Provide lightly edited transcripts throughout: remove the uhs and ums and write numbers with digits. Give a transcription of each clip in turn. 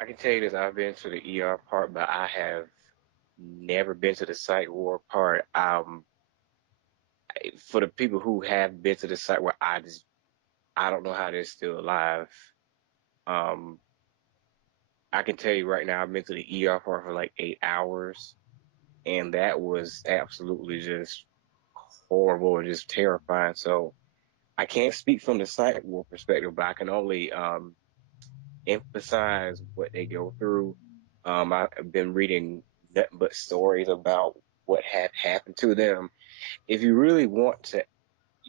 I can tell you this, I've been to the ER part, but I have never been to the psych ward part. For the people who have been to the psych ward, I don't know how they're still alive. Um, I can tell you right now, I've been to the ER part for like 8 hours, and that was absolutely just horrible and just terrifying. So I can't speak from the psych ward perspective, but I can only emphasize what they go through. I've been reading nothing but stories about what had happened to them. If you really want to,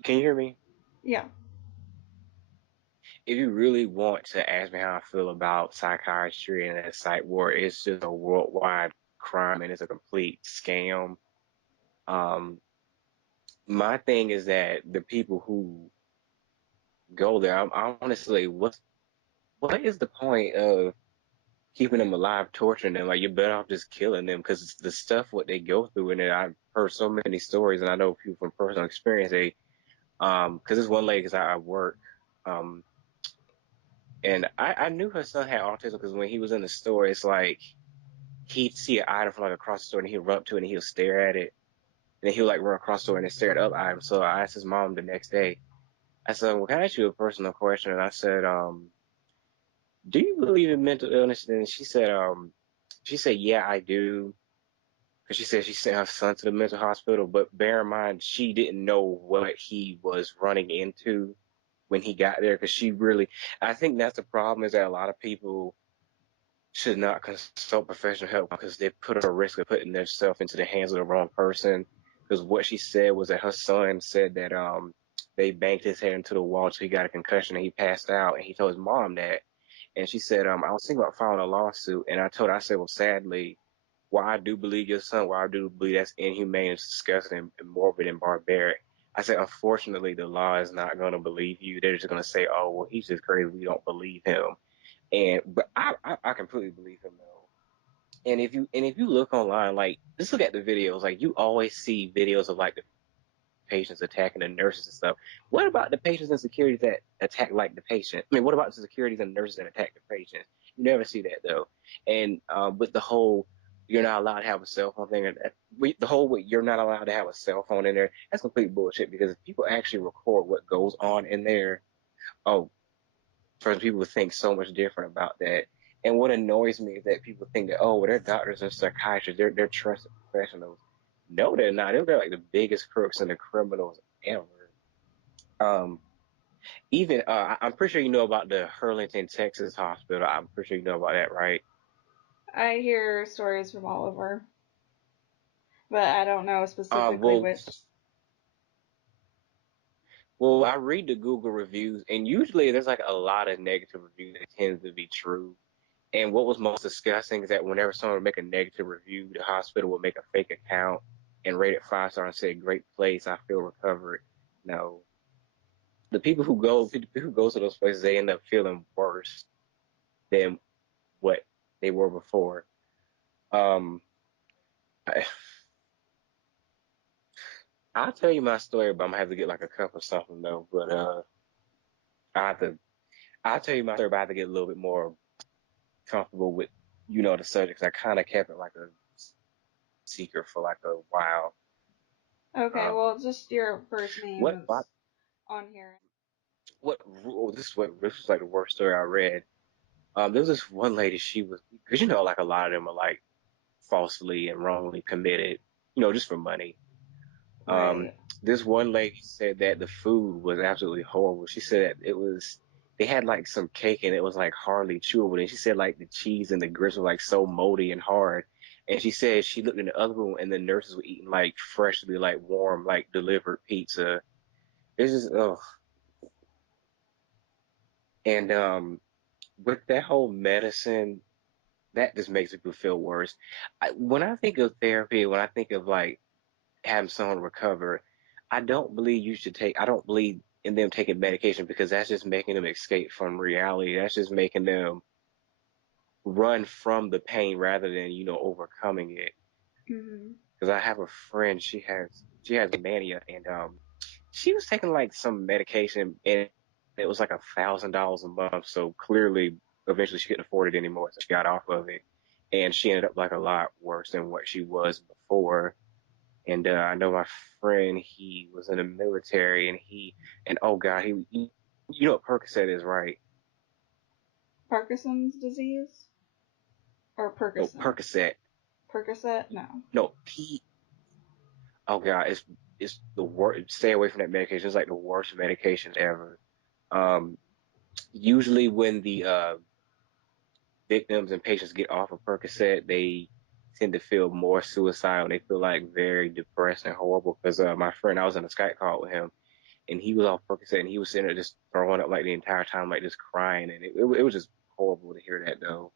can you hear me? Yeah. If you really want to ask me how I feel about psychiatry and that psych ward, it's just a worldwide crime and it's a complete scam. Um, my thing is that the people who go there, I'm honestly, what is the point of keeping them alive, torturing them? Like you're better off just killing them because the stuff what they go through, and I've heard so many stories, and I know people from personal experience. Because this one lady, because I work, um, and I knew her son had autism because when he was in the store, it's like he'd see an item from like across the store and he'd run up to it and he'll stare at it. And then he'll like run across the store and then stare at the other item. So I asked his mom the next day, I said, well, can I ask you a personal question? And I said, do you believe in mental illness? And she said, yeah, I do. Because she said she sent her son to the mental hospital, but bear in mind, she didn't know what he was running into when he got there. Because I think that's the problem is that a lot of people should not consult professional help because they put at a risk of putting themselves into the hands of the wrong person. Because what she said was that her son said that they banged his head into the wall so he got a concussion and he passed out, and he told his mom that. And she said, I was thinking about filing a lawsuit, and I said, well, sadly, while I do believe your son, while I do believe that's inhumane and disgusting and morbid and barbaric, I said, unfortunately, the law is not going to believe you. They're just going to say, oh, well, he's just crazy. We don't believe him. But I completely believe him though. And if you look online, like just look at the videos, like you always see videos of like the patients attacking the nurses and stuff. What about the patients and securities that attack like the patient? I mean, what about the securities and nurses that attack the patients? You never see that though. And with the whole you're not allowed to have a cell phone thing, the whole you're not allowed to have a cell phone in there, that's complete bullshit because if people actually record what goes on in there, oh, first people think so much different about that. And what annoys me is that people think that, oh, well, they're doctors and psychiatrists, they're trusted professionals. No, they're not. They're like the biggest crooks and the criminals ever. Um, even I'm pretty sure you know about the Hurlington, Texas hospital. I'm pretty sure you know about that, right? I hear stories from all over, but I don't know Um, specifically well, which. well, I read the Google reviews, and usually there's like a lot of negative reviews that tends to be true. And what was most disgusting is that whenever someone would make a negative review, the hospital would make a fake account and rate it 5 star and say, "Great place, I feel recovered." No, the people who go to those places, they end up feeling worse than what they were before. Um, I, I'll tell you my story, but I'm gonna have to get like a cup or something though. But I have to. I'll tell you my story, but I have to get a little bit more comfortable with, the subject. 'Cause I kind of kept it like a secret for like a while. Okay, Um, well, just your first name what is on here. this was like the worst story I read. There was this one lady. She was because like a lot of them are like falsely and wrongly committed, just for money. Um, Right. this one lady said that the food was absolutely horrible. She said they had like some cake and it was like hardly chewable. And she said like the cheese and the grits were like so moldy and hard. And she said she looked in the other room and the nurses were eating like freshly like warm like delivered pizza. It's just oh, and with that whole medicine, that just makes people feel worse. When I think of therapy, when I think of like having someone recover, I don't believe in them taking medication because that's just making them escape from reality. That's just making them run from the pain rather than, overcoming it. Hmm. Because I have a friend, she has mania and she was taking like some medication and it was like $1,000 a month. So clearly eventually she couldn't afford it anymore, so she got off of it, and she ended up like a lot worse than what she was before. And I know my friend, he was in the military, and oh God, you know what Percocet is, right? Parkinson's disease or No, Percocet? Percocet. Percocet? No. No, oh God, it's the worst. Stay away from that medication. It's like the worst medication ever. Um, Usually when the victims and patients get off of Percocet, they tend to feel more suicidal. They feel like very depressed and horrible. Because my friend, I was in a Skype call with him, and he was off Percocet, and he was sitting there just throwing up like the entire time, like just crying, and it was just horrible to hear that though.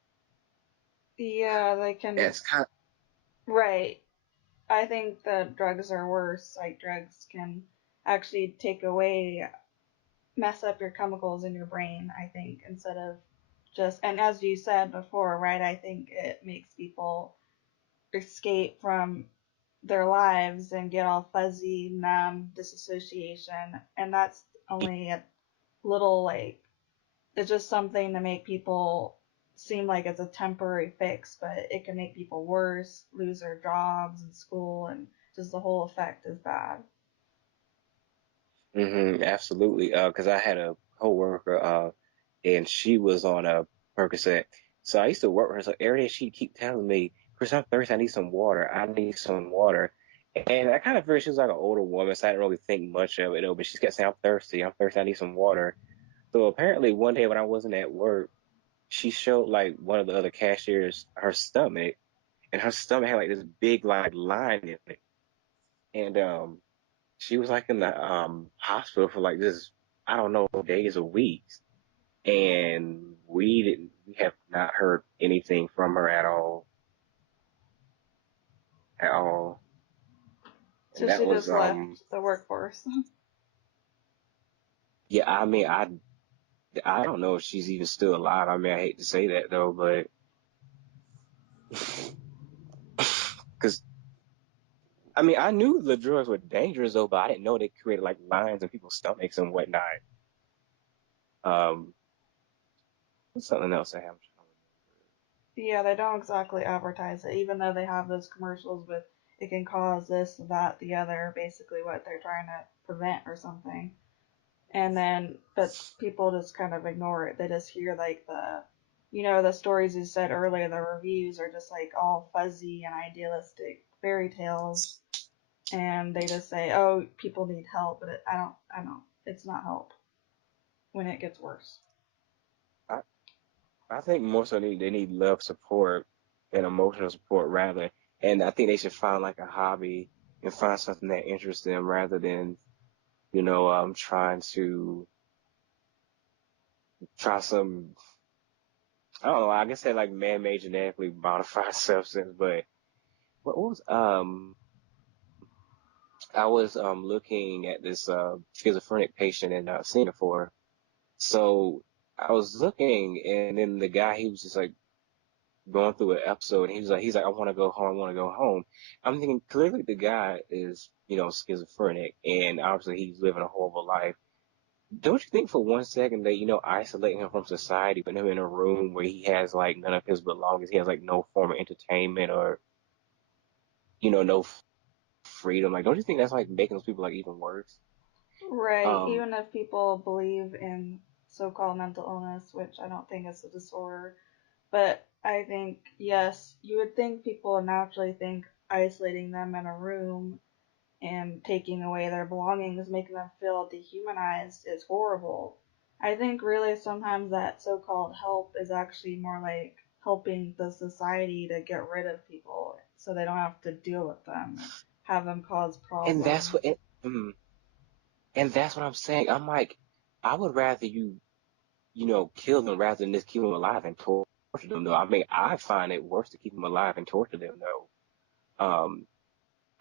Yeah, they can. That's kind Right. I think that drugs are worse. Like drugs can actually take away, mess up your chemicals in your brain, I think, instead of just, and as you said before, right, I think it makes people escape from their lives and get all fuzzy, numb, disassociation, and that's only a little like, it's just something to make people seem like it's a temporary fix, but it can make people worse, lose their jobs and school, and just the whole effect is bad. absolutely. Because I had a coworker, and she was on a Percocet. So I used to work with her. So every day she'd keep telling me, "Chris, I'm thirsty. I need some water. I need some water." And I kind of figured she was like an older woman, so I didn't really think much of it, though. But she kept saying, "I'm thirsty. I'm thirsty. I need some water." So apparently one day when I wasn't at work, she showed like one of the other cashiers her stomach, and her stomach had like this big like line in it. And she was like in the hospital for like this, I don't know, days or weeks. And we have not heard anything from her at all. So And that she was just left the workforce. yeah, I mean, I don't know if she's even still alive. I mean, I hate to say that though, but because I mean, I knew the drugs were dangerous though, but I didn't know they created like lines in people's stomachs and whatnot. Um, what's something else I have? Yeah, they don't exactly advertise it, even though they have those commercials with it can cause this, that, the other, basically what they're trying to prevent or something. And then, but people just kind of ignore it. They just hear like the stories you said earlier, the reviews are just like all fuzzy and idealistic fairy tales, and they just say, oh, people need help, but I don't, it's not help when it gets worse. I, I think more so they need love support and emotional support rather. And I think they should find like a hobby and find something that interests them rather than, trying to try some, I don't know, I guess say like man-made genetically modified substance, but what was, I was, looking at this, schizophrenic patient in, Singapore. So I was looking and then the guy, he was just like, going through an episode and he's like, I want to go home. I want to go home. I'm thinking clearly the guy is, schizophrenic and obviously he's living a horrible life. Don't you think for one second that, isolating him from society, putting him in a room where he has like none of his belongings, he has like no form of entertainment or, no freedom. Like, don't you think that's like making those people like even worse? Right. Um, Even if people believe in so-called mental illness, which I don't think is a disorder, but I think, yes, you would think people naturally think isolating them in a room and taking away their belongings, making them feel dehumanized is horrible. I think really sometimes that so-called help is actually more like helping the society to get rid of people so they don't have to deal with them or have them cause and that's what, problems. and that's what I'm saying. I'm like, I would rather you kill them rather than just keep them alive and torture them, though. I mean, I find it worse to keep them alive and torture them, though.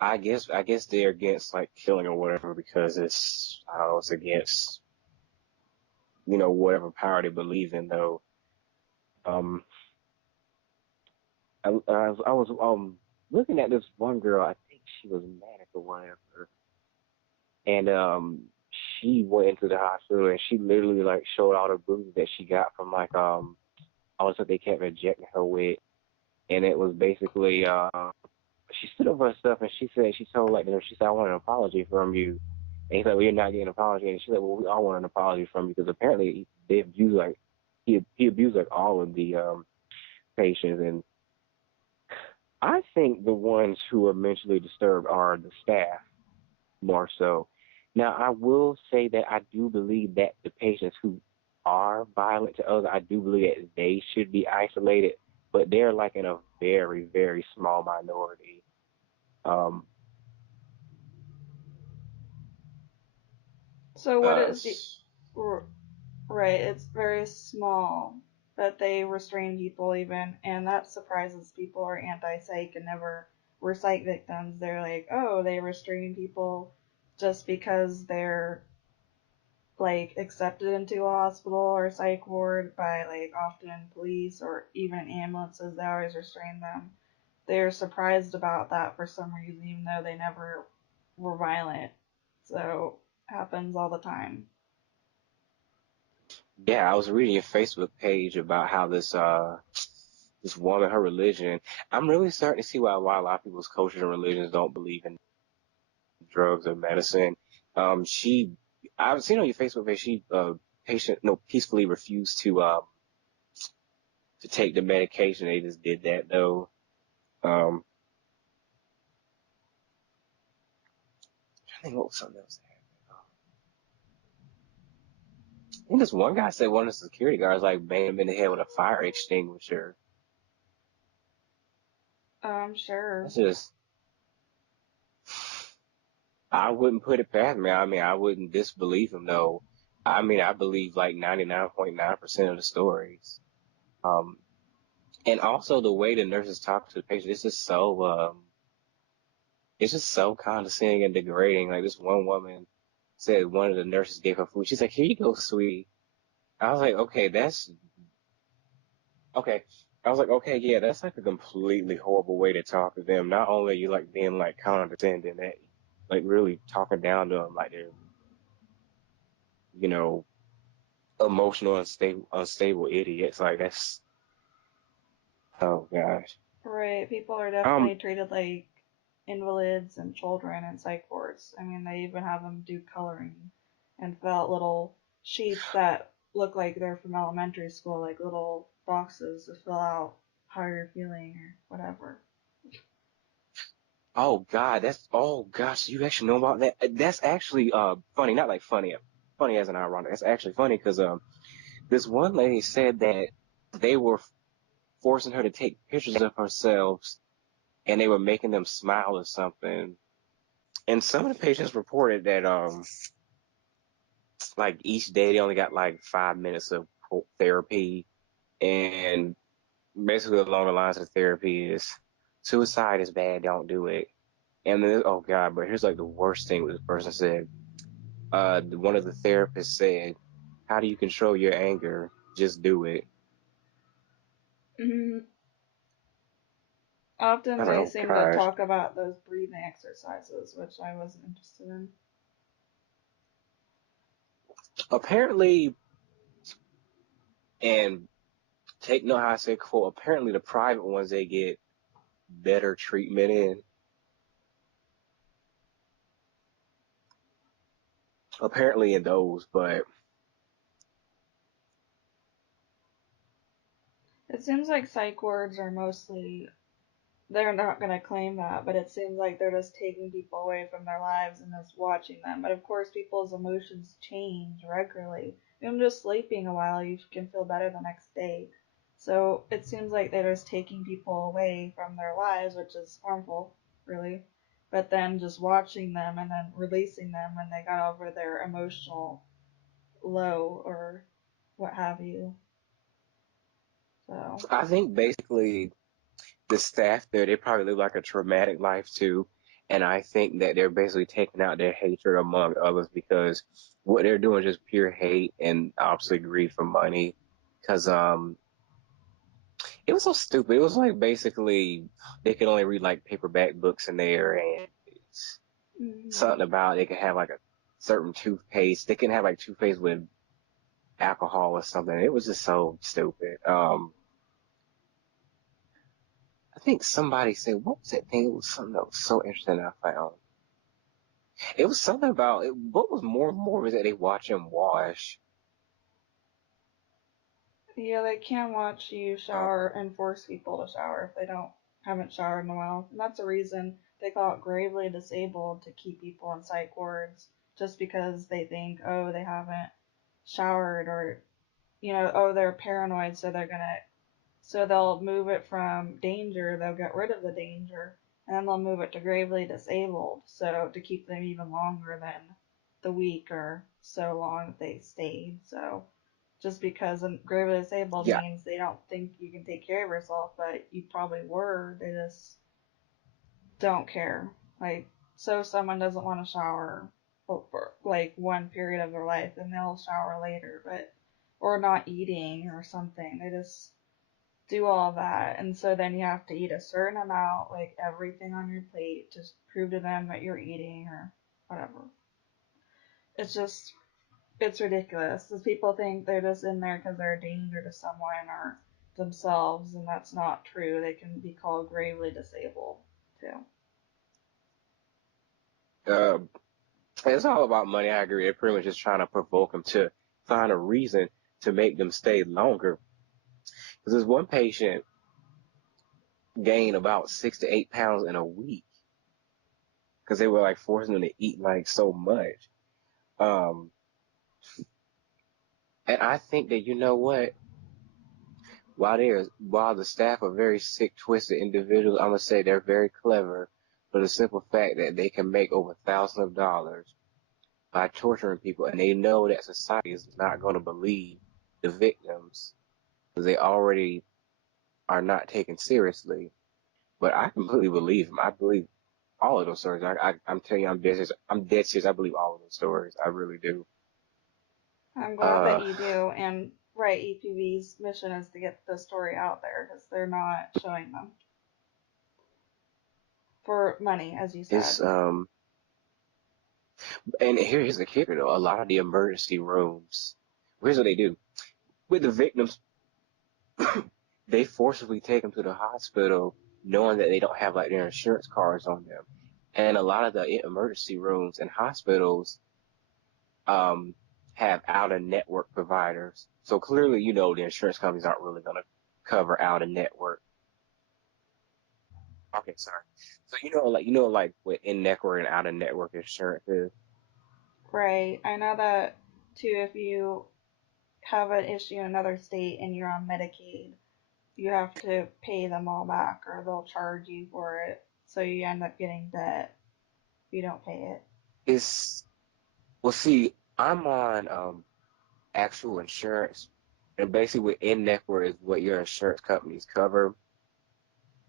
I guess they're against like killing or whatever because it's, I don't know, it's against, whatever power they believe in, though. Um, I was looking at this one girl. I think she was manic or whatever, and she went into the hospital and she literally like showed all the bruises that she got from like all the stuff they kept rejecting her with, and it was basically she stood up for herself and she told like the nurse, she said, I want an apology from you. And he's like, well, you're not getting an apology. And she said, well, we all want an apology from you because apparently they abused like he abused like all of the patients. And I think the ones who are mentally disturbed are the staff more so. Now, I will say that I do believe that the patients who are violent to others, I do believe that they should be isolated, but they're like in a very, very small minority. Um, So what uh, is the right? It's very small that they restrain people even, and that surprises people who are anti-psych and never were psych victims. They're like, oh, they restrain people just because they're like accepted into a hospital or psych ward by like often police or even ambulances. They always restrain them. They're surprised about that for some reason, even though they never were violent. So happens all the time. yeah, I was reading your Facebook page about how this woman, her religion. I'm really starting to see why a lot of people's cultures and religions don't believe in drugs or medicine. She, I've seen on your Facebook page, she patient no peacefully refused to take the medication. They just did that though. Um, I think what was something else. I think this one guy said one of the security guards like banged him in the head with a fire extinguisher. I'm sure. That's just, I wouldn't put it past me. I mean, I wouldn't disbelieve him though. I mean, I believe like 99.9% of the stories. Um, and also the way the nurses talk to the patient, it's just so condescending and degrading. Like this one woman said one of the nurses gave her food. She's like, here you go, sweetie. I was like, okay, that's okay. I was like, okay, yeah, that's like a completely horrible way to talk to them. Not only are you like being like condescending, that like really talking down to them like they're, you know, emotional unstable idiots. Like that's, oh gosh. Right, people are Um, definitely treated like invalids and children in psych wards. I mean, they even have them do coloring and fill out little sheets that look like they're from elementary school, like little boxes to fill out how you're feeling or whatever. oh God, oh gosh, you actually know about that? That's actually funny, not like funny, funny as an ironic. That's actually funny because this one lady said that they were forcing her to take pictures of herself and they were making them smile or something. And some of the patients reported that like each day they only got like 5 minutes of therapy, and basically along the lines of therapy is suicide is bad, don't do it. And then, oh God, but here's like the worst thing what this person said. One of the therapists said, how do you control your anger? Just do it. Hmm. I Often was like, they oh seem to gosh. talk about those breathing exercises, which I wasn't interested in. Apparently, and take note how I say quote, apparently the private ones they get better treatment in. Apparently in those, but It seems like psych wards are mostly they're not going to claim that, but it seems like they're just taking people away from their lives and just watching them. But of course, people's emotions change regularly. Even just sleeping a while, you can feel better the next day. So it seems like they're just taking people away from their lives, which is harmful, really. But then just watching them and then releasing them when they got over their emotional low or what have you. So. I think basically the staff there, they probably live like a traumatic life too. And I think that they're basically taking out their hatred among others because what they're doing is just pure hate and obviously greed for money. Cause, it was so stupid. It was like basically they could only read like paperback books in there and it's Mhm. something about they could have like a certain toothpaste. They can have like toothpaste with alcohol or something. It was just so stupid. think somebody said, what was that thing? It was something that was so interesting that I found. It was something about it. What was more was that they watch him wash. Yeah, they can watch you Uh, shower and force people to shower if they haven't showered in a while. And that's a reason they call it gravely disabled, to keep people in psych wards, just because they think, oh, they haven't showered, or oh, they're paranoid, so they'll move it from danger, they'll get rid of the danger, and then they'll move it to gravely disabled, so to keep them even longer than the week or so long that they stayed. So just because gravely disabled yeah, means they don't think you can take care of yourself, but you probably were. They just don't care. Like, so someone doesn't want to shower for like one period of their life, and they'll shower later, but or not eating or something. They just do all that, and so then you have to eat a certain amount, like everything on your plate, to prove to them that you're eating or whatever. It's just it's ridiculous. Because people think they're just in there because they're a danger to someone or themselves, and that's not true. They can be called gravely disabled too. uh, it's all about money. I agree. They're pretty much just trying to provoke them to find a reason to make them stay longer. Because this one patient gained about 6 to 8 pounds in a week because they were like forcing them to eat like so much. Um, and I think that you know what, while the staff are very sick, twisted individuals, I'm gonna say they're very clever for the simple fact that they can make over thousands of dollars by torturing people, and they know that society is not going to believe the victims because they already are not taken seriously. But I completely believe them. I believe all of those stories. I'm telling you, I'm dead serious. I'm dead serious. I believe all of those stories. I really do. I'm glad that Uh, you do, and right, EPV's mission is to get the story out there because they're not showing them for money, as you it's said. and here's the kicker though. A lot of the emergency rooms, here's what they do with the victims. They forcibly take them to the hospital, knowing that they don't have like their insurance cards on them. And a lot of the emergency rooms and hospitals um, have out of network providers. So clearly, the insurance companies aren't really going to cover out of network. Okay, sorry. So like what in network and out of network insurance is. Right. I know that too. If you have an issue in another state and you're on Medicaid, you have to pay them all back, or they'll charge you for it. So you end up getting debt if you don't pay it. It's well, see, I'm on actual insurance, and basically with in network is what your insurance companies cover,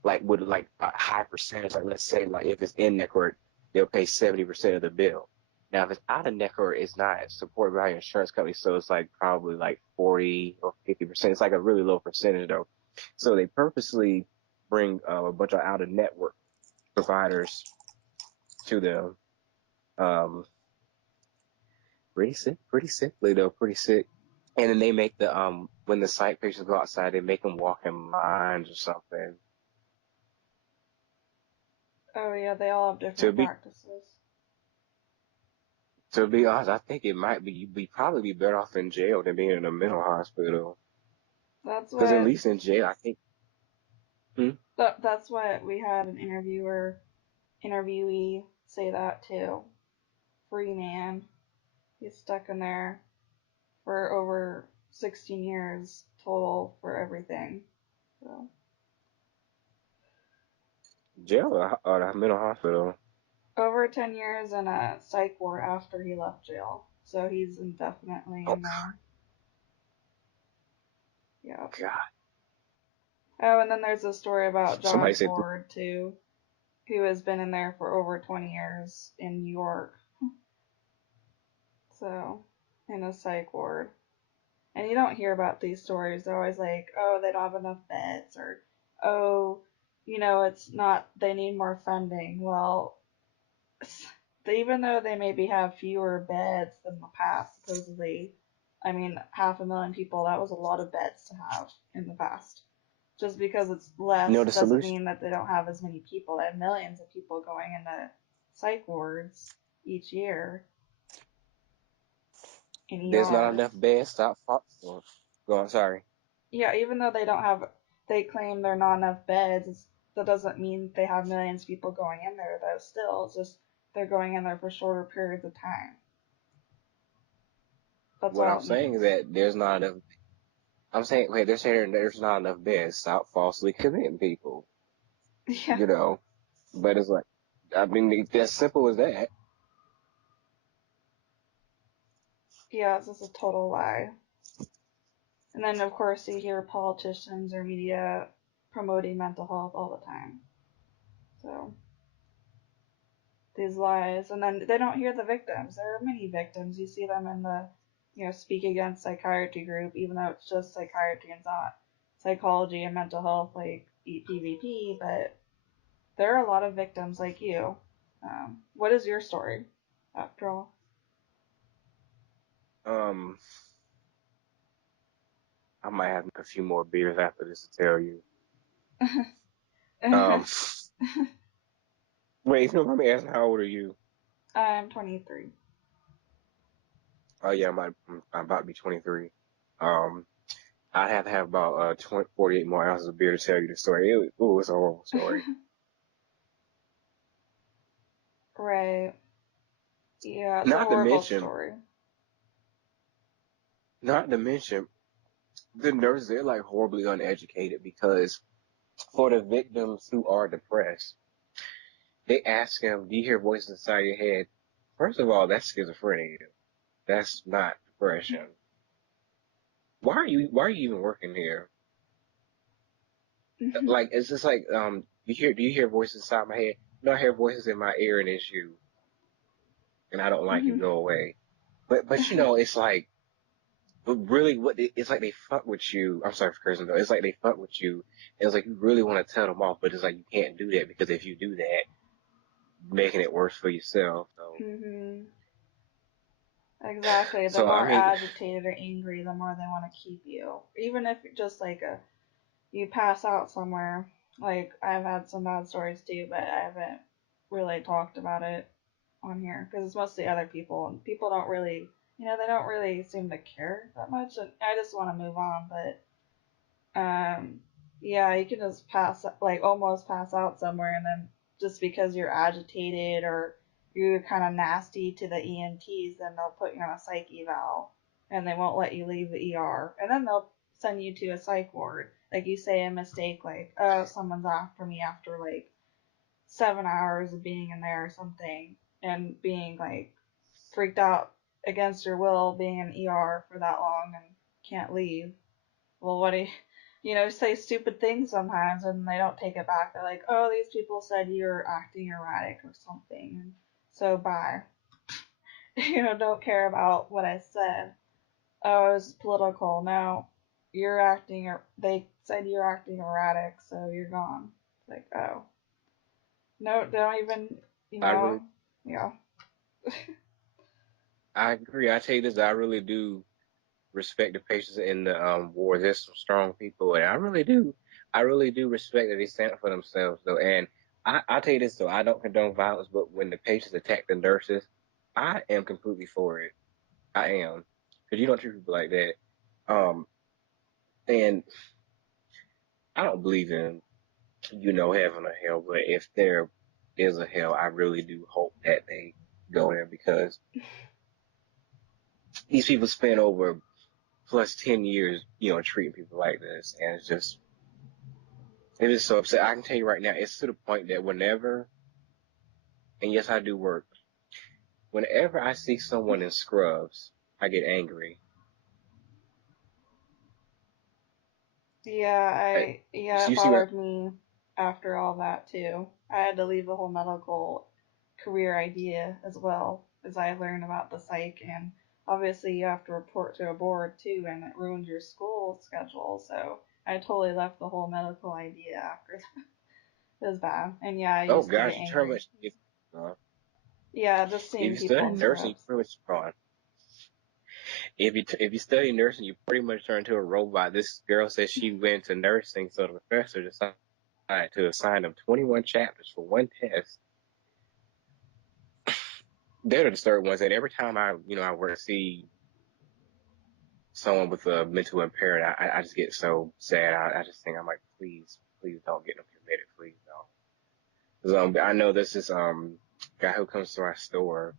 like with like a high percentage. Like let's say like if it's in network, they'll pay 70% of the bill. Now if it's out of network, it's not supported by your insurance company, so it's like probably like 40 or 50%. It's like a really low percentage though. So they purposely bring a bunch of out of network providers to them. Um, pretty sickly though, pretty sick. And then they make the when the psych patients go outside, they make them walk in lines or something. Oh yeah, they all have To different be practices. To be honest, I think it might be you'd be probably be better off in jail than being in a mental hospital. That's Because at what least in jail, I think. Hmm? that's what we had an interviewee say that too. Free man. He's stuck in there for over 16 years total for everything. So Jail or a mental hospital. over 10 years in a psych ward after he left jail. So he's indefinitely Oh in there. Yeah. God! Oh, and then there's a story about Somebody John said Ford too, who has been in there for over 20 years in New York. So in a psych ward. And you don't hear about these stories. They're always like, oh, they don't have enough beds, or oh, it's not, they need more funding. Well, even though they maybe have fewer beds than the past, supposedly, I mean, 500,000 people, that was a lot of beds to have in the past. Just because it's You know less the doesn't solution? mean that they don't have as many people. They have millions of people going into psych wards each year in There's not ERs. enough beds. Stop. Go on. Sorry. Yeah, even though they don't have, they claim there are not enough beds, that doesn't mean they have millions of people going in there, though, still. It's just they're going in there for shorter periods of time. That's What all I'm it saying is means. that there's not enough. I'm saying, wait, they're saying there's not enough beds. Stop falsely committing people. Yeah, You know, but it's like, I mean, it's as simple as that. yeah, it's just a total lie. And then, of course, you hear politicians or media promoting mental health all the time. So, these lies. And then they don't hear the victims. There are many victims. You see them in the, Speak Against Psychiatry group, even though it's just psychiatry and not psychology and mental health like EPVP, but there are a lot of victims like you. What is your story, after all? Um, I might have a few more beers after this to tell you. Um, wait, if you don't mind me asking, how old are you? I'm 23. Oh yeah, I'm about to be 23. Um, I have to have about 48 more ounces of beer to tell you the story. It's a horrible story. Right. Yeah, it's a Not to horrible mention, story. not to mention, the nurses, they're like horribly uneducated because for the victims who are depressed, they ask them, do you hear voices inside your head? First of all, that's schizophrenia. That's not depression. Why are you even working here? Like, it's just like, do you hear voices inside my head? No, I hear voices in my ear and it's you. And I don't like you, go away. But it's like, but really it's like they fuck with you. I'm sorry for cursing though. It's like they fuck with you. And it's like you really want to tell them off, but it's like you can't do that because if you do that, making it worse for yourself. So, Mhm. Exactly. The so I more mean, agitated or angry, the more they want to keep you. Even if just like you pass out somewhere. Like I've had some bad stories too, but I haven't really talked about it on here because it's mostly other people, and people don't really, they don't really seem to care that much. And I just want to move on, but yeah, you can just like almost pass out somewhere, and then just because you're agitated or you're kind of nasty to the EMTs, then they'll put you on a psych eval, and they won't let you leave the ER, and then they'll send you to a psych ward. Like you say a mistake, like, oh, someone's after me after like 7 hours of being in there or something, and being like freaked out against your will, being in ER for that long and can't leave. Well, what do say stupid things sometimes and they don't take it back. They're like, oh, these people said you're acting erratic or something. And so bye. Don't care about what I said. Oh, it was political. No, they said you're acting erratic, so you're gone. It's like, oh. No, they don't even, you I know, really, yeah. I agree. I tell you this, I really do respect the patients in the war. There's some strong people, and I really do respect that they stand up for themselves, though. And I tell you this, though, I don't condone violence, but when the patients attack the nurses, I am completely for it. I am, because you don't treat people like that. Um, and I don't believe in, heaven or hell, but if there is a hell, I really do hope that they go there because these people spend over plus 10 years, treating people like this, and it is so upset. I can tell you right now, it's to the point that and yes, I do work, whenever I see someone in scrubs, I get angry. Yeah, I, it you see what? bothered me after all that too. I had to leave the whole medical career idea as well as I learned about the psych, and obviously you have to report to a board too, and it ruins your school schedule. So I totally left the whole medical idea after that. It was bad, and yeah, I Oh used to get gosh, you turn angry. much. Uh, Yeah, just if seeing you people study in nursing, you scrubs. pretty much gone. if you study nursing, you pretty much turn into a robot. This girl says she went to nursing, so the professor decided to assign them 21 chapters for one test. They're the disturbed ones, and every time I were to see someone with a mental impairment, I just get so sad. I just think I'm like, please don't get them committed, please don't. 'Cause, I know this guy who comes to our store.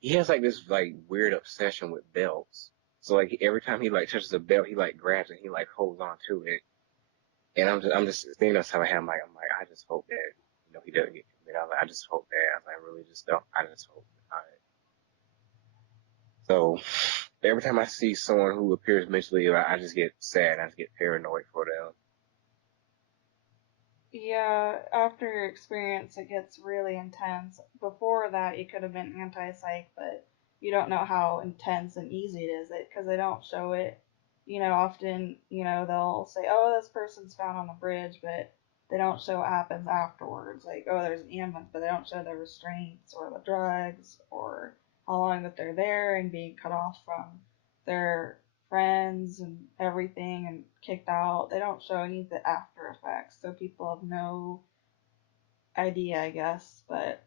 He has like this like weird obsession with belts. So like every time he like touches a belt, he like grabs it, and he like holds on to it. And I'm just thinking of how I'm like, I just hope that he doesn't get committed. I just hope that. I really just don't. I just hope. So every time I see someone who appears mentally ill, I just get sad. I just get paranoid for them. Yeah, after your experience, it gets really intense. Before that, you could have been anti-psych, but you don't know how intense and easy it is because they don't show it. Often, they'll say, "Oh, this person's found on a bridge," but they don't show what happens afterwards. Like, "Oh, there's an ambulance," but they don't show the restraints or the drugs or how long that they're there and being cut off from their friends and everything and kicked out. They don't show any of the after effects, so people have no idea, I guess. But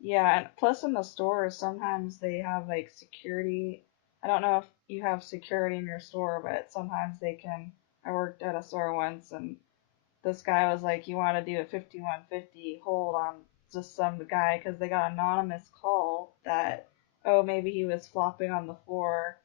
yeah, and plus in the stores, sometimes they have like security. I don't know if you have security in your store, but sometimes they can. I worked at a store once, and this guy was like, "You want to do a 5150 hold on just some guy," because they got an anonymous call that, oh, maybe he was flopping on the floor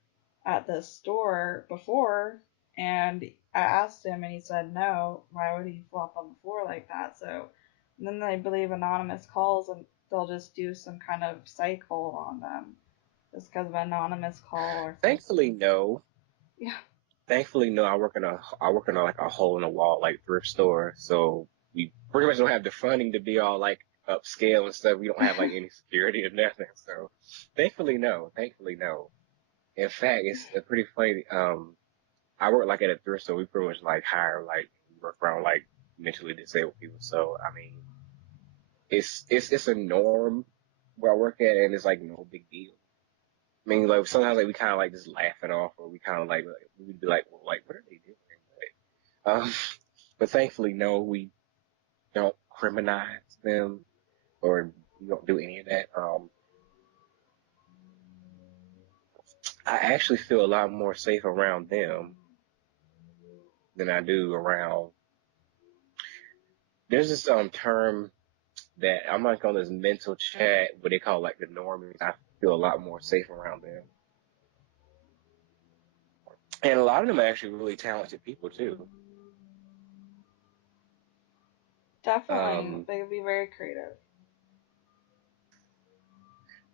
at the store before. And I asked him, and he said no. Why would he flop on the floor like that? So then they believe anonymous calls, and they'll just do some kind of psych hold on them just because of an anonymous call or Thankfully, something. no. Yeah. Thankfully, no. I work in like a hole in the wall like thrift store, so we pretty much don't have the funding to be all like upscale and stuff. We don't have like any security or nothing. So thankfully, no. Thankfully, no. In fact, it's pretty funny. I work like at a thrift store. We pretty much like hire like work around like mentally disabled people. So I mean, it's a norm where I work at, and it's like no big deal. I mean, like sometimes like we kind of like just laugh it off, or we kind of like we'd be like, well, like what are they doing? But thankfully, no, we don't criminalize them, or we don't do any of that. I actually feel a lot more safe around them than I do around. There's this term that I'm like on this mental chat, what they call like the normies. I feel a lot more safe around them, and a lot of them are actually really talented people too. Definitely, Um, they would be very creative.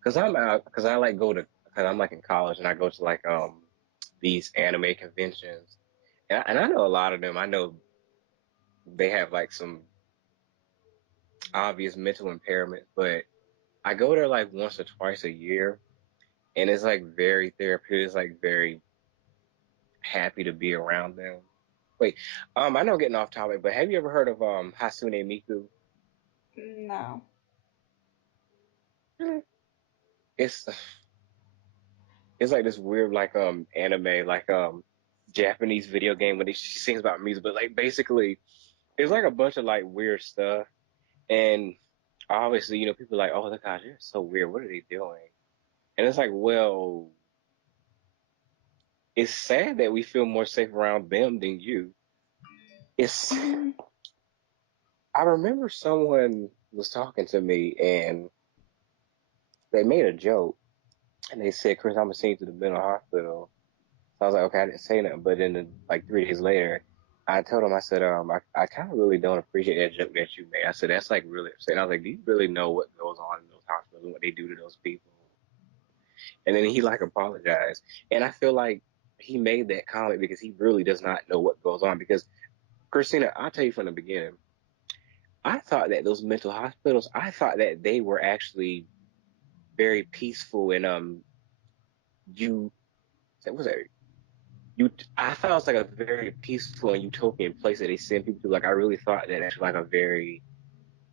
Cause I'm out, cause I like go to, cause I'm like in college and I go to like these anime conventions, and I know a lot of them. I know they have like some obvious mental impairments, but I go there like once or twice a year, and it's like very therapeutic. It's like very happy to be around them. Wait, I know I'm getting off topic, but have you ever heard of Hasune Miku? No. Mm. It's it's like this weird like anime like Japanese video game when she sings about music, but like basically it's like a bunch of like weird stuff. And obviously, people are like, oh, my gosh, they're so weird. What are they doing? And it's like, well, it's sad that we feel more safe around them than you. It's, I remember someone was talking to me and they made a joke and they said, Chris, I'm going to send you to the mental hospital. So I was like, okay, I didn't say nothing. But then like 3 days later, I told him, I said, I kind of really don't appreciate that joke that you made. I said, that's like really upsetting. I was like, do you really know what goes on in those hospitals and what they do to those people? And then he like apologized. And I feel like he made that comment because he really does not know what goes on. Because Christina, I'll tell you from the beginning, I thought that those mental hospitals, I thought that they were actually very peaceful and you what was that? You I thought it was like a very peaceful and utopian place that they send people to. Like I really thought that actually like a very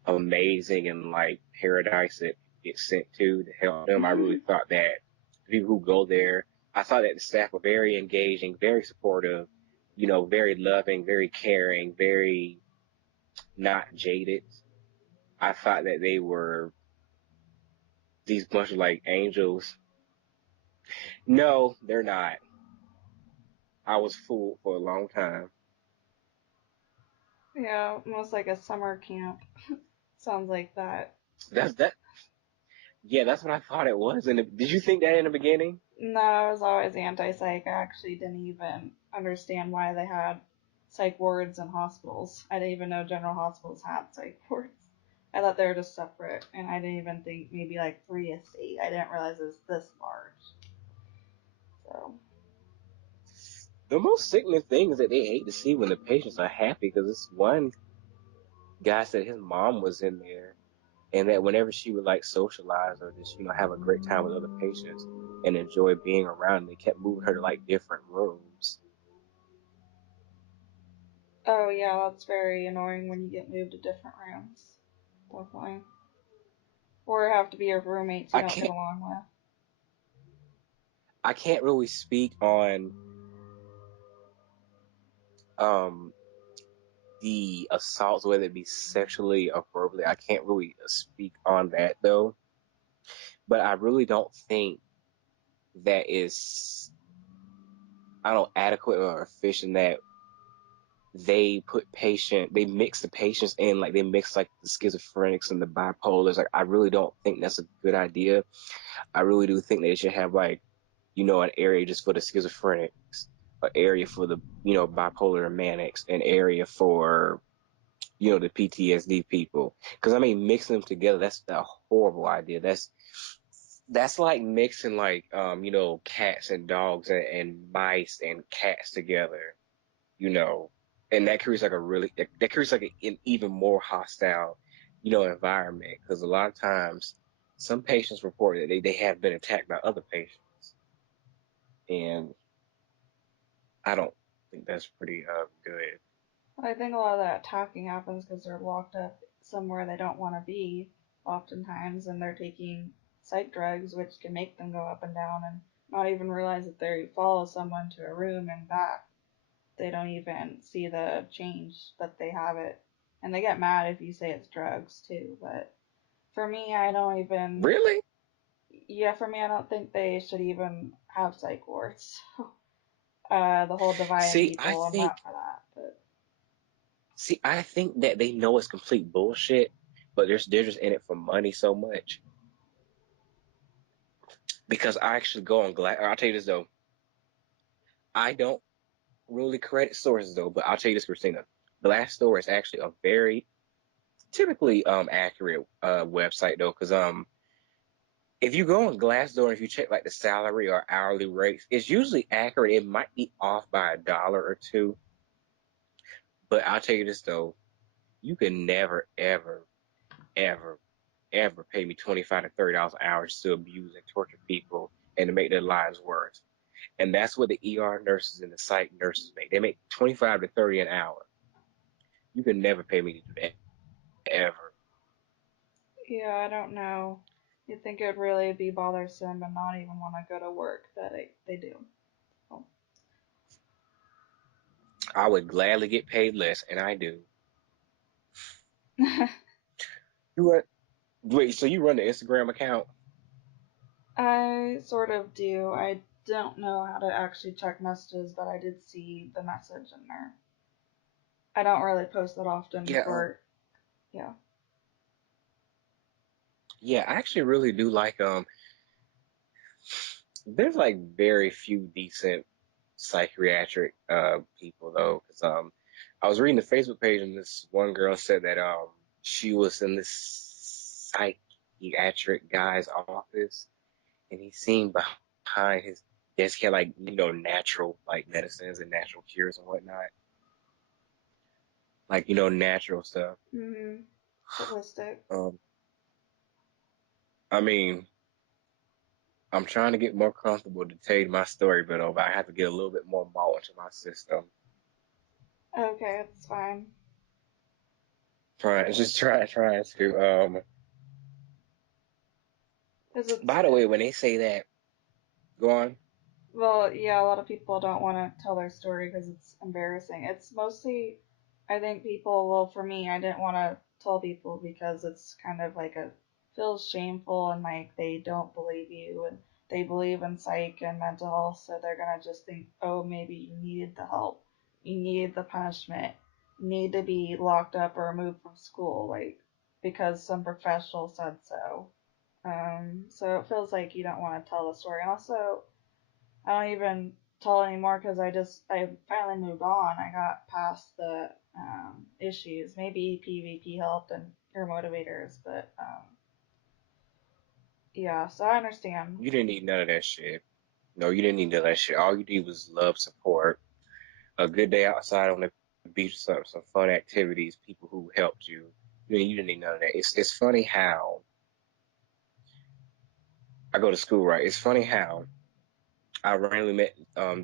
amazing and like paradise that get sent to help them. I really thought that the people who go there, I thought that the staff were very engaging, very supportive, you know, very loving, very caring, very not jaded. I thought that they were these bunch of like angels. No, they're not. I was fooled for a long time. Yeah, almost like a summer camp. Sounds like that. That. Yeah, that's what I thought it was. And did you think that in the beginning? No, I was always anti-psych. I actually didn't even understand why they had psych wards in hospitals. I didn't even know general hospitals had psych wards. I thought they were just separate, and I didn't even think maybe like 3 a state. I didn't realize it was this large. So, The most sickening thing is that they hate to see when the patients are happy because this one guy said his mom was in there and that whenever she would like socialize or just, you know, have a great time with other patients and enjoy being around, they kept moving her to like different rooms. oh yeah, that's very annoying when you get moved to different rooms. Definitely. Or have to be your roommates you I don't get can't, along with. I can't really speak on, um, the assaults, whether it be sexually or verbally. I can't really speak on that though, but I really don't think that is, I don't adequate or efficient that they mix the patients in, like they mix like the schizophrenics and the bipolars. Like I really don't think that's a good idea. I really do think they should have like, you know, an area just for the schizophrenics, an area for the, you know, bipolar and manics, an area for, you know, the PTSD people. Because I mean, mixing them together, that's a horrible idea. That's like mixing like you know, cats and dogs and mice and cats together, you know, and that creates like that creates like an even more hostile, you know, environment because a lot of times some patients report that they have been attacked by other patients, and I don't think that's pretty good. I think a lot of that attacking happens because they're locked up somewhere they don't want to be, oftentimes, and they're taking psych drugs, which can make them go up and down and not even realize that they follow someone to a room and back. They don't even see the change that they have it. And they get mad if you say it's drugs, too. But for me, I don't even. Really? Yeah, for me, I don't think they should even have psych wards. The whole dividing See, people, I'm not for that. But I think that they know it's complete bullshit, but they're just in it for money so much. Because I actually go on Glass. I'll tell you this though, I don't really credit sources though, but I'll tell you this, Christina. Glassdoor is actually a very typically accurate website though, because if you go on Glassdoor, if you check like the salary or hourly rates, it's usually accurate. It might be off by $1 or two, but I'll tell you this though, you can never, ever, ever, ever pay me $25 to $30 an hour to abuse and torture people and to make their lives worse. And that's what the ER nurses and the psych nurses make. They make 25 to 30 an hour. You can never pay me to do that ever. yeah, I don't know. You'd think it would really be bothersome and not even want to go to work, but they do. So. I would gladly get paid less, and I do. You run, wait, so you run the Instagram account? I sort of do. I don't know how to actually check messages, but I did see the message in there. I don't really post that often Yeah, for, yeah. yeah. I actually really do like there's like very few decent psychiatric people though, because I was reading the Facebook page and this one girl said that she was in this psychiatric guy's office and he seemed behind his desk he had like, you know, natural like medicines and natural cures and whatnot, like, you know, natural stuff. Mm-hmm. Holistic. um I mean, I'm trying to get more comfortable to tell you my story, but I have to get a little bit more malt into my system. Okay, that's fine. Trying to Is it, by the way, when they say that, go on. Well, yeah, a lot of people don't want to tell their story because it's embarrassing. It's mostly, I think people, well, for me, I didn't want to tell people because it's kind of like a, feels shameful and like they don't believe you and they believe in psych and mental health, so they're gonna just think, oh, maybe you needed the help, you needed the punishment, you need to be locked up or removed from school, like, because some professional said so. So it feels like you don't want to tell the story. And also, I don't even tell anymore because I finally moved on. I got past the issues. Maybe EPVP helped and your motivators, but yeah. So I understand. You didn't need none of that shit. No, you didn't need none of that shit. All you need was love, support, a good day outside on the beach, some fun activities, people who helped you. You didn't need none of that. It's funny how I go to school, right? It's funny how I randomly met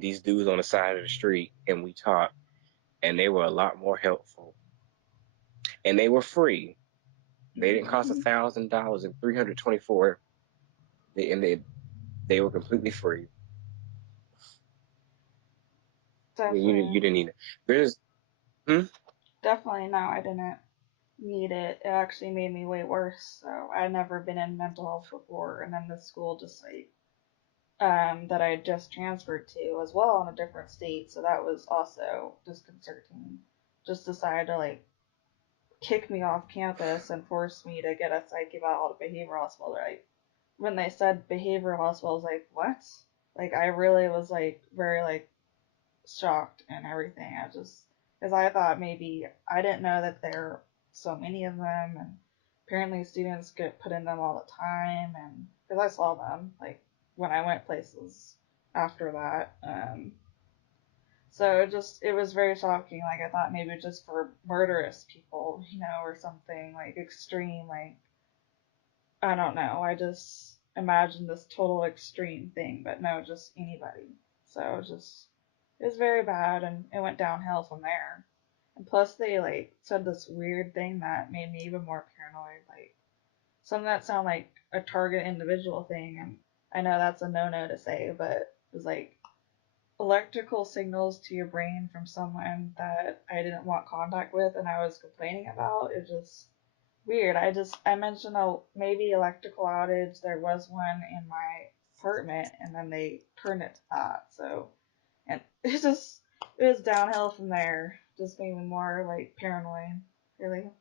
these dudes on the side of the street and we talked, and they were a lot more helpful, and they were free. They didn't cost $1,000 and 324. They were completely free. You Definitely, didn't need it. There's hmm? definitely no. I didn't need it. It actually made me way worse. So I had never been in mental health before, and then the school just like that I had just transferred to as well in a different state. So that was also disconcerting. Just decided to like kick me off campus and force me to get a psych eval at a behavioral hospital. Right? When they said behavioral hospital, I was like, what? Like I really was like very like shocked and everything. I just because I thought maybe I didn't know that there are so many of them, and apparently students get put in them all the time, and because I saw them like when I went places after that. So it was very shocking. Like I thought maybe just for murderous people, or something like extreme. Like I don't know. I just imagined this total extreme thing, but no, just anybody. So it was very bad, and it went downhill from there. And plus, they like said this weird thing that made me even more paranoid. Like something that sounded like a target individual thing, and I know that's a no-no to say, but it was like electrical signals to your brain from someone that I didn't want contact with and I was complaining about. It just weird. I mentioned a maybe electrical outage. There was one in my apartment and then they turned it to that. So and it was downhill from there. Just made me more like paranoid. Really.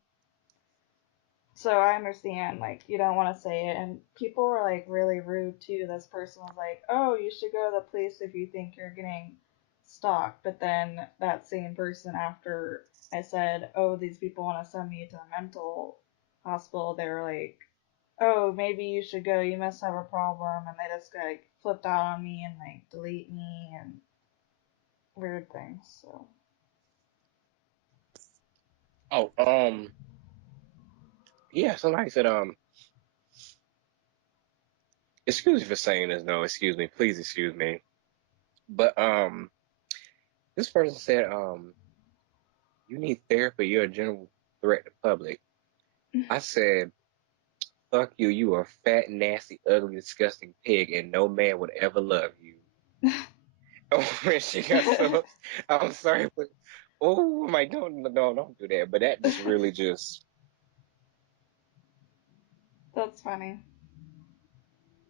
So I understand, like, you don't want to say it, and people were like really rude too. This person was like, "Oh, you should go to the police if you think you're getting stalked." But then that same person, after I said, "Oh, these people want to send me to a mental hospital," they were like, "Oh, maybe you should go. You must have a problem," and they just like flipped out on me and like delete me and weird things. So Oh, yeah, somebody said, excuse me for saying this, no, excuse me, please excuse me. But this person said, you need therapy, you're a general threat to public. I said, fuck you, you are a fat, nasty, ugly, disgusting pig, and no man would ever love you. Oh, when she got so, I'm sorry, but oh my, don't do that. But that just really just, that's funny.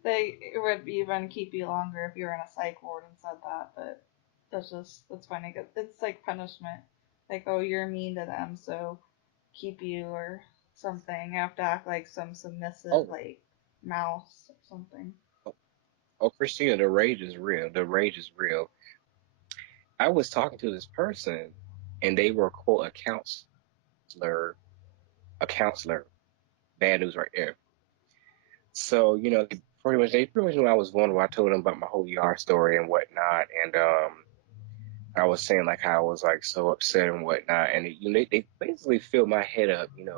They would even keep you longer if you were in a psych ward and said that, but that's funny. 'Cause it's like punishment. Like, oh, you're mean to them, so keep you or something. You have to act like some submissive, oh, like, mouse or something. oh, oh, Christina, the rage is real. The rage is real. I was talking to this person, and they were quote a counselor. Bad news right there. So they pretty much knew I was vulnerable. I told them about my whole ER story and whatnot, and I was saying like how I was like so upset and whatnot, and they basically filled my head up, with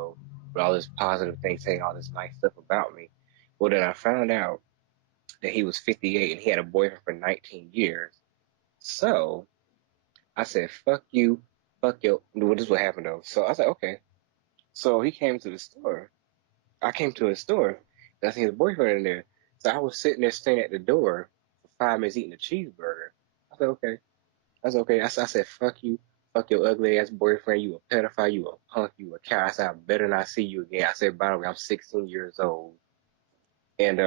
all this positive things, saying all this nice stuff about me. Well, then I found out that he was 58 and he had a boyfriend for 19 years. So I said, "Fuck you, fuck you." Well, this is what happened though. So I said, "Okay." So he came to the store. I came to his store. And I seen his boyfriend in there. So I was sitting there staring at the door for 5 minutes eating a cheeseburger. I said, okay. That's okay. I said, fuck you. Fuck your ugly ass boyfriend. You a pedophile. You a punk. You a cow. I said, I better not see you again. I said, by the way, I'm 16 years old. And,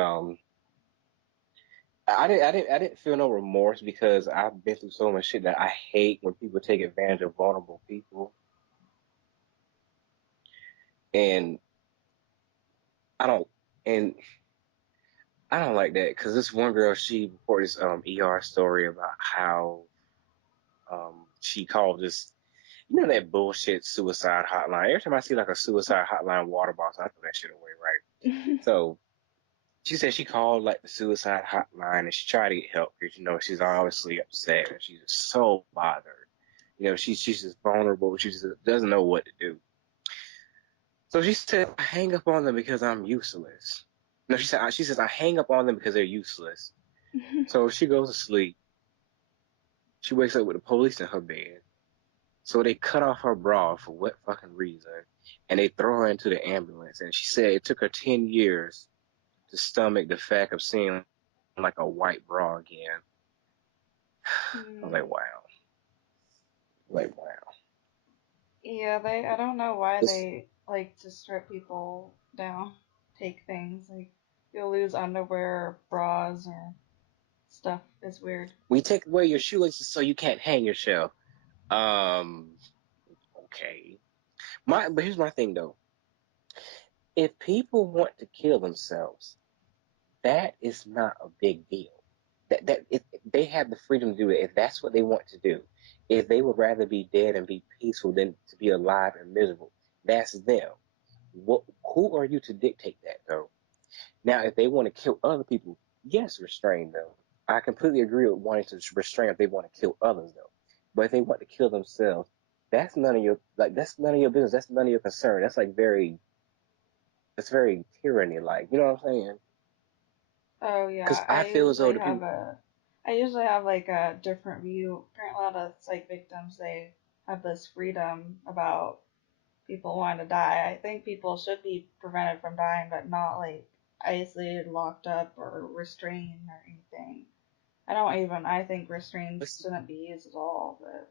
I didn't feel no remorse because I've been through so much shit that I hate when people take advantage of vulnerable people. And I don't, and I don't like that because this one girl, she reported this, ER story about how, she called this, that bullshit suicide hotline. Every time I see like a suicide hotline water bottle, I throw that shit away, right? So she said she called like the suicide hotline and she tried to get help because she's obviously upset and she's just so bothered. She's just vulnerable. She just doesn't know what to do. So she said, I hang up on them because I'm useless. No, she says I hang up on them because they're useless. So she goes to sleep. She wakes up with the police in her bed. So they cut off her bra for what fucking reason, and they throw her into the ambulance. And she said it took her 10 years to stomach the fact of seeing like a white bra again. I was like, Hmm. wow, like wow. Yeah, I don't know why It's, they like to strip people down, take things like you'll lose underwear or bras or stuff. It's weird. we take away your shoelaces so you can't hang yourself. Um, okay. But here's my thing though. If people want to kill themselves, that is not a big deal. They have the freedom to do it if that's what they want to do. If they would rather be dead and be peaceful than to be alive and miserable, that's them. What? Who are you to dictate that though? Now, if they want to kill other people, yes, restrain them. I completely agree with wanting to restrain if they want to kill others though. But if they want to kill themselves, that's none of your business. That's none of your concern. That's very tyranny like. You know what I'm saying? Oh Because yeah, I feel as though the people. I usually have like a different view. Apparently, a lot of psych victims they have this freedom about people wanting to die. I think people should be prevented from dying, but not like isolated, locked up, or restrained or anything. I think restraints shouldn't be used at all, but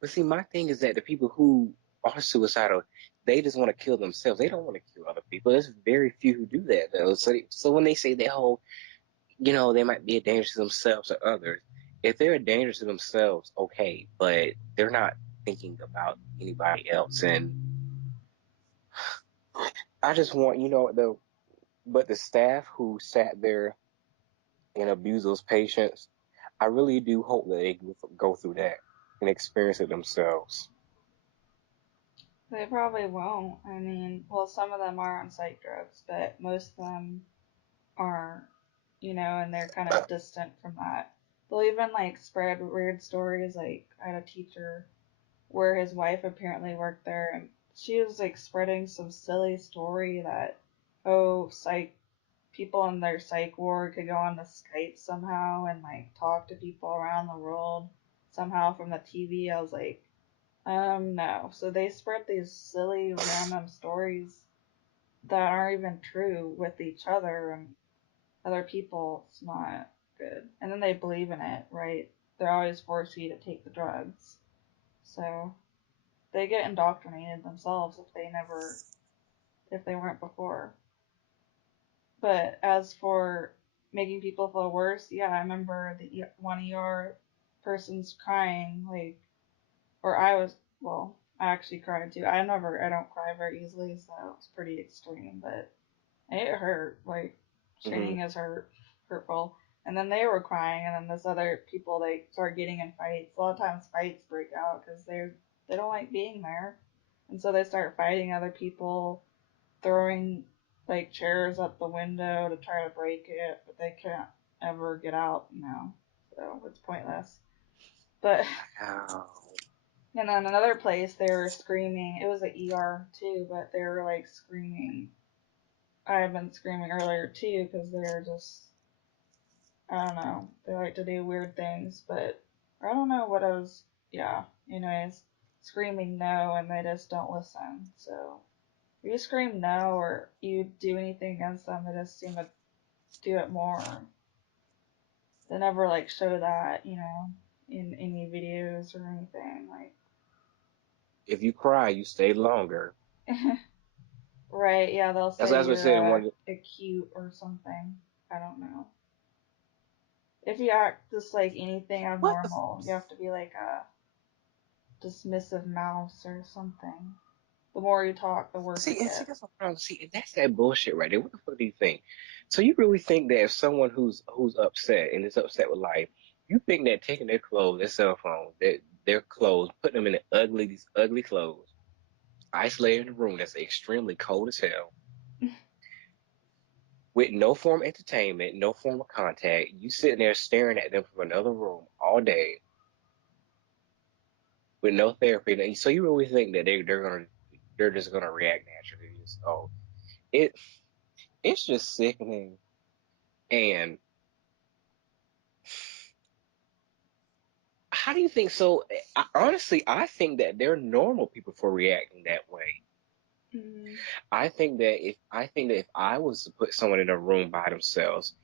But see, my thing is that the people who are suicidal, they just want to kill themselves. They don't want to kill other people. There's very few who do that though. So when they say that whole, they might be a danger to themselves or others. If they're a danger to themselves, okay, but they're not thinking about anybody else. And I just want, but the staff who sat there and abused those patients, I really do hope that they go through that and experience it themselves. they probably won't. I mean, well, some of them are on psych drugs, but most of them are, and they're kind of distant from that. They'll even like spread weird stories. Like I had a teacher where his wife apparently worked there, and she was like spreading some silly story that oh, psych people in their psych ward could go on the Skype somehow and like talk to people around the world somehow from the TV. I was like, no. So they spread these silly random stories that aren't even true with each other and other people. It's not good. And then they believe in it, right? They're always forcing you to take the drugs. So they get indoctrinated themselves if they weren't before. But as for making people feel worse, yeah, I remember the one ER person's crying, like, or well, I actually cried too. I don't cry very easily, so it was pretty extreme, but it hurt. Like, Hmm. singing is hurtful. And then they were crying, and then this other people, they start getting in fights. A lot of times fights break out because they don't like being there. And so they start fighting other people, throwing like chairs up the window to try to break it, but they can't ever get out. So it's pointless. But Wow. and then another place they were screaming. It was an ER too, but they were like screaming. I had been screaming earlier too because they're just I don't know. They like to do weird things, but I don't know what I was. Yeah. Anyways, screaming no, and they just don't listen. So if you scream no or you do anything against them, they just seem to do it more. they never like show that, you know, in any videos or anything. Like, If you cry, you stay longer. right? Yeah, they'll That's say what I you're said in one. acute or something. I don't know. If you act just like anything What the? abnormal, you have to be like a dismissive mouse or something. The more you talk, the worse it See, gets. that's what I'm see, and that's that bullshit right there. What the fuck do you think? So you really think that if someone who's upset and is upset with life, you think that taking their clothes, their cell phone, their clothes, putting them in these ugly clothes, isolated in a room that's extremely cold as hell, with no form of entertainment, no form of contact, you sitting there staring at them from another room all day with no therapy. So you really think that they're just gonna react naturally? Just it it's just sickening. And how do you think so? Honestly, I think that they're normal people for reacting that way. Mm, I think that if I was to put someone in a room by themselves,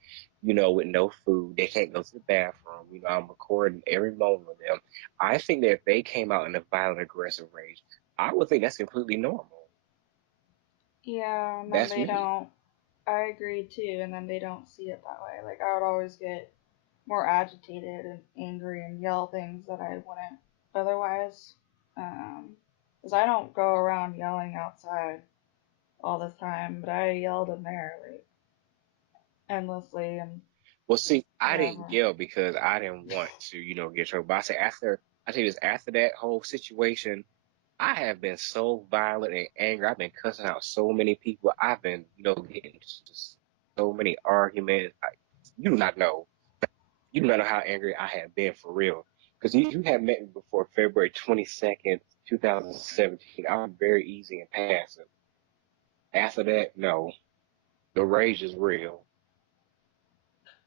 with no food, they can't go to the bathroom, I'm recording every moment of them. I think that if they came out in a violent, aggressive rage, I would think that's completely normal. yeah, and then That's they me. don't. I agree too, and then they don't see it that way. Like I would always get more agitated and angry and yell things that I wouldn't otherwise. Um, 'Cause I don't go around yelling outside all the time, but I yelled in there like endlessly and Well, see, I didn't whatever. yell because I didn't want to, get trouble. But I tell you this, after that whole situation, I have been so violent and angry. I've been cussing out so many people. I've been, getting into so many arguments. You do not know. You do not know how angry I have been for real. Because you have met me before February 22nd, 2017. I'm very easy and passive. After that, no. The rage is real.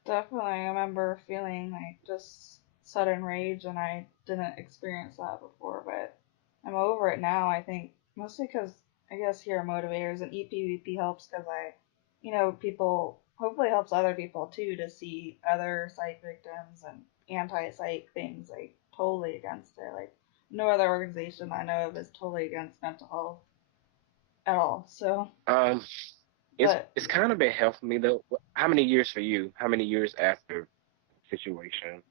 Definitely, I remember feeling like just sudden rage, and I didn't experience that before, but I'm over it now. I think mostly because I guess here are motivators, and EPVP helps because people hopefully helps other people too to see other psych victims and anti-psych things like totally against it. Like no other organization I know of is totally against mental health at all. So, Um, it's but it's kind of been helping me though. How many years for you? How many years after the situation?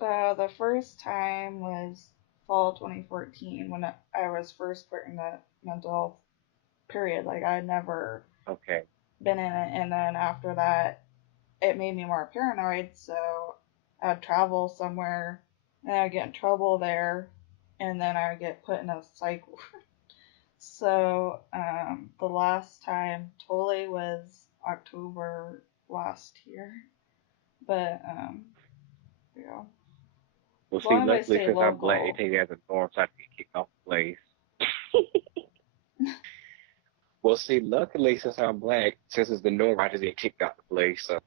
the first time was fall 2014 when I was first put in the mental health period. Like I'd never Okay. been in it, and then after that, it made me more paranoid. So I'd travel somewhere, and I'd get in trouble there, and then I'd get put in a psych ward. So the last time totally was October last year, but yeah, Well, as see, long as I luckily stay since I'm black, they local. take it as a norm, so I can get kicked off the place. Well, see, luckily since I'm black, since it's the norm, I just get kicked out the place. So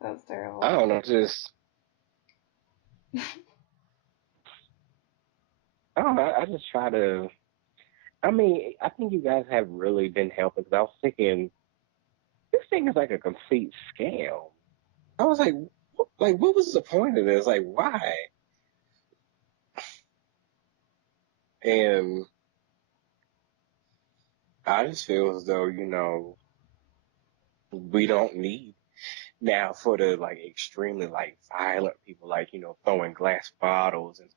That's I terrible. don't know, just I don't know. I just try to. I mean, I think you guys have really been helping because I was thinking this thing is like a complete scam. I was like, what was the point of this? Like, why? And I just feel as though, we don't need now for the like extremely like violent people, like, throwing glass bottles and,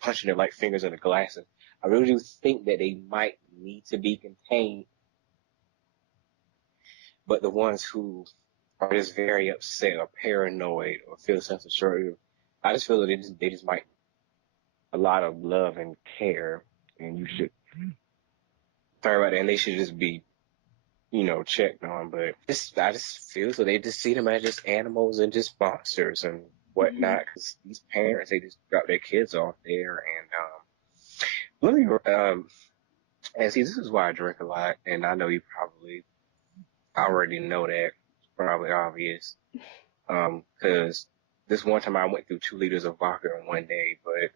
punching their like fingers in the glasses. I really do think that they might need to be contained, but the ones who are just very upset or paranoid or feel a sense of shortage, I just feel that they just might a lot of love and care, and you should sorry about that, and they should just be checked on. But I just feel so they just see them as just animals and just monsters and Hmm. whatnot. Because these parents, they just drop their kids off there, and let me and see, this is why I drink a lot, and I know you probably already know that. It's probably obvious. Because this one time I went through 2 liters of vodka in one day, but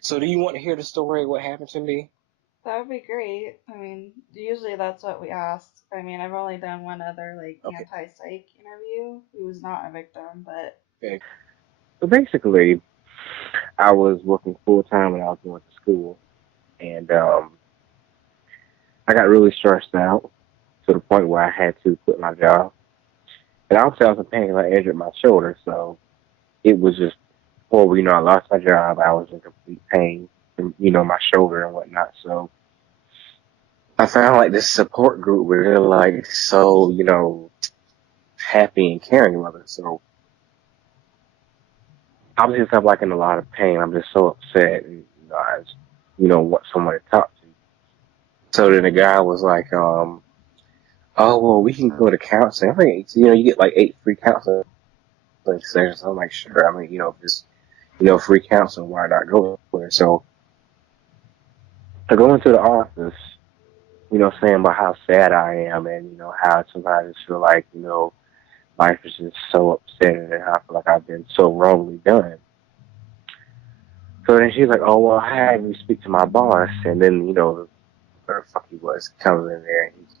so do you want to hear the story of what happened to me? That would be great. I mean, usually that's what we ask. I mean, I've only done one other like Okay. anti-psych interview who was not a victim, but Okay. So basically, I was working full time when I was going to school, and I got really stressed out to the point where I had to quit my job. And also, I was in pain because I injured my shoulder, so it was just horrible. I lost my job. I was in complete pain from my shoulder and whatnot. So I found like this support group where they're like so happy and caring with us. So obviously, if I'm like in a lot of pain, I'm just so upset, and I just want someone to talk to. So then the guy was like, oh well, we can go to counseling. I think you get like 8 free counseling sessions. So I'm like, sure. I mean, if it's free counseling, why not go there? So I go into the office, saying about how sad I am, and how sometimes I just feel like life is just so upsetting, and I feel like I've been so wrongly done. So then she's like, oh well, I had me speak to my boss, and then where the fuck he was comes in there and he's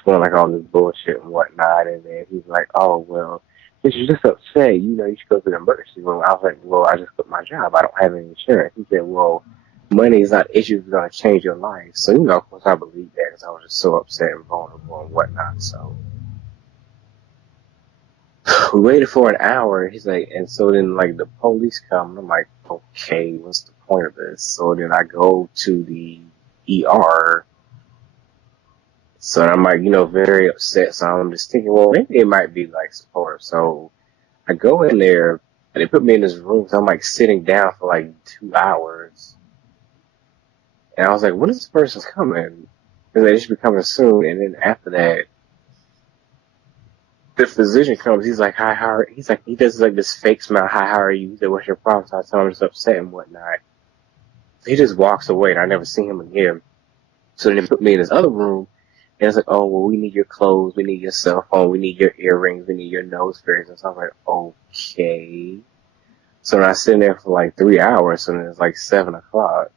spilling like all this bullshit and whatnot, and then he's like, oh well, since you're just upset, you should go to the emergency room. I was like, well, I just quit my job. I don't have any insurance. He said, well, money is not an issue. It's going to change your life. So of course, I believe that because I was just so upset and vulnerable and whatnot. So we waited for an hour. He's like, and so then like the police come. And I'm like, okay, what's the point of this? So then I go to the ER. So I'm like, very upset. So I'm just thinking, well, maybe it might be like supportive. So I go in there and they put me in this room. So I'm like sitting down for like 2 hours. And I was like, when is this person's coming? Because they should be coming soon. And then after that, the physician comes. He's like, hi, how are you? He's like, he does like this fake smile. Hi, how are you? He said, what's your problem? So I tell him I'm just upset and whatnot. So he just walks away and I never see him again. So then they put me in this other room. And it's like, oh, well, we need your clothes, we need your cell phone, we need your earrings, we need your nose piercings. So I'm like, okay. So then I sit there for like 3 hours, so then it's like 7 o'clock.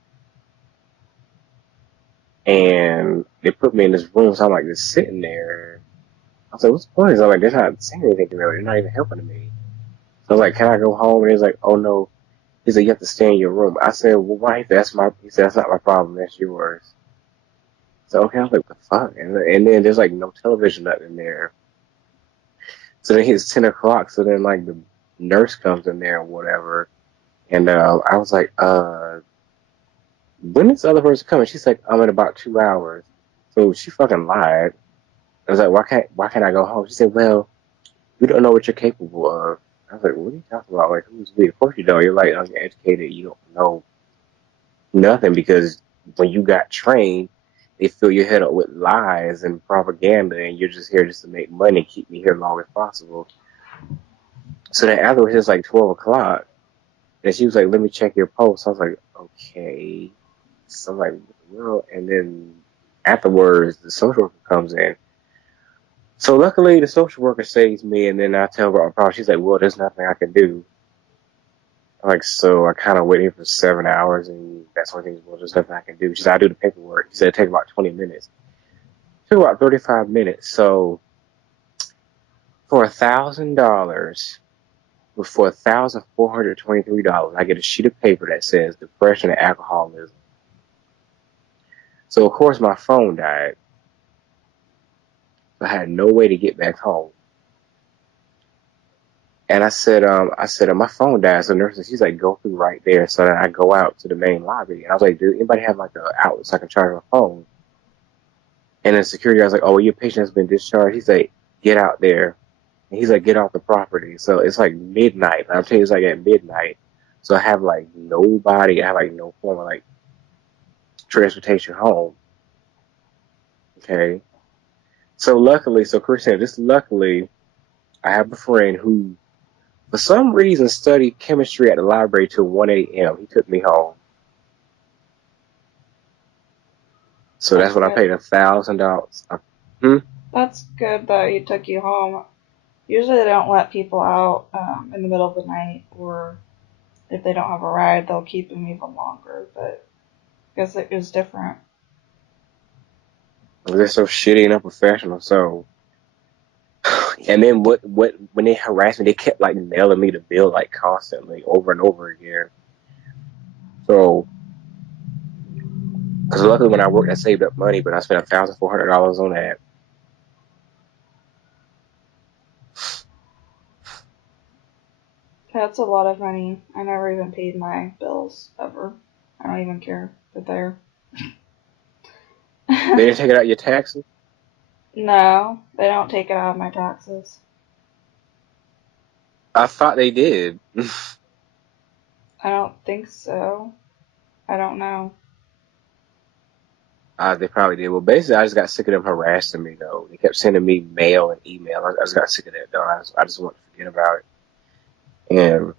And they put me in this room, so I'm like just sitting there. I was like, what's the point? So I'm like, they're not saying anything to me, they're not even helping me. So I was like, can I go home? And he's like, oh no. He said, you have to stay in your room. I said, well, why? He said, that's not my problem, that's yours. So okay, I was like, what the fuck? And then there's like no television nothing in there. So then it's 10 o'clock. So then like the nurse comes in there or whatever. And I was like, when is the other person coming? She's like, I'm in about 2 hours. So she fucking lied. I was like, why can't I go home? She said, well, we don't know what you're capable of. I was like, what are you talking about? Like, who's we? Of course you don't. You're like uneducated. You don't know nothing because when you got trained, they fill your head up with lies and propaganda, and you're just here just to make money, keep me here as long as possible. So then afterwards, it's like 12 o'clock, and she was like, let me check your pulse. I was like, okay. So I'm like, well, and then afterwards, the social worker comes in. So luckily, the social worker saves me, and then I tell her our problem. She's like, well, there's nothing I can do. Like, so I kind of waited for 7 hours, and that's one thing, well, there's nothing I can do. She said, I do the paperwork. She said, it take about 20 minutes. It took about 35 minutes. So for $1,000, for $1,423, I get a sheet of paper that says depression and alcoholism. So of course my phone died. I had no way to get back home. And I said, my phone died. So the nurse, she's like, go through right there. So then I go out to the main lobby. And I was like, does anybody have like an outlet so I can charge my phone? And then security, I was like, oh, well, your patient has been discharged. He's like, get out there. And he's like, get off the property. So it's like midnight. I'm telling you, it's like at midnight. So I have like nobody. I have like no form of like transportation home. Okay. So luckily, so Christian, just luckily, I have a friend who, for some reason, studied chemistry at the library till 1 a.m. He took me home. So That's that's what I good. paid $1,000. Hmm? That's good that he took you home. Usually they don't let people out in the middle of the night, or if they don't have a ride, they'll keep them even longer. But I guess it was different. They're so shitty and unprofessional. So, and then what when they harassed me, they kept like mailing me the bill like constantly over and over again. So, because luckily when I worked, I saved up money, but I spent $1,400 on that. That's a lot of money. I never even paid my bills ever. I don't even care that they're. They didn't take it out of your taxes. No, they don't take it out of my taxes. I thought they did. I don't think so. I don't know. They probably did. Well, basically, I just got sick of them harassing me, though. They kept sending me mail and email. I just got sick of that, though. I just want to forget about it. And,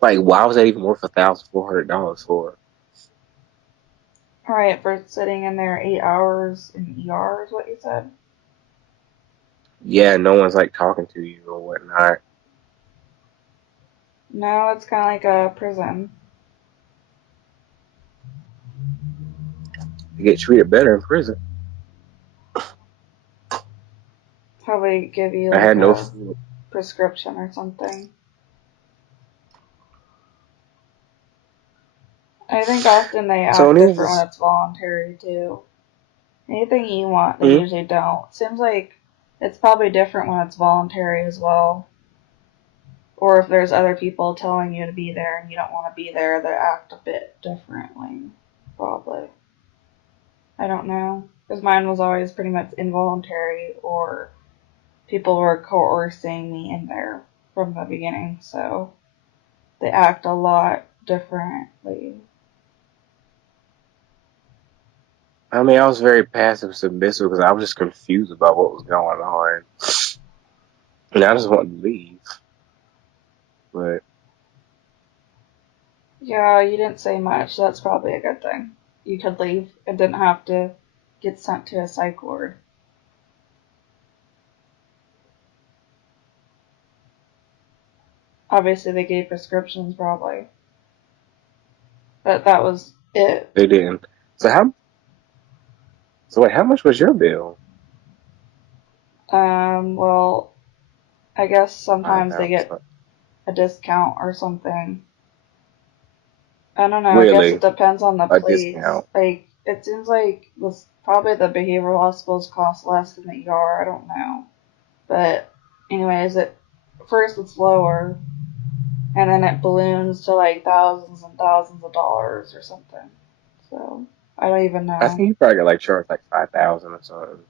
like, why was that even worth $1,400 for? Alright, for sitting in there 8 hours in ER is what you said? Yeah, no one's, like, talking to you or whatnot. No, it's kind of like a prison. You get treated better in prison. Probably give you I like had no a food. prescription or something. I think often they So, act different when needless. it's voluntary too. Anything you want, they Hmm? usually don't. Seems like it's probably different when it's voluntary as well. Or if there's other people telling you to be there and you don't want to be there, they act a bit differently. Probably. I don't know. Because mine was always pretty much involuntary or people were coercing me in there from the beginning. So they act a lot differently. I mean, I was very passive submissive because I was just confused about what was going on. And I just wanted to leave. But, Yeah, you didn't say much. That's probably a good thing. You could leave and didn't have to get sent to a psych ward. Obviously, they gave prescriptions probably, but that was it. they didn't. So, wait, how much was your bill? Well, I guess sometimes they get 5,000. a discount or something. I don't know. I guess it Really? depends on the A place. discount? Like, it seems like this probably the behavioral hospitals cost less than the ER. I don't know. But, anyways, it first it's lower, and then it balloons to like thousands and thousands of dollars or something. So, I don't even I know. think you probably got like charged like 5,000 or something.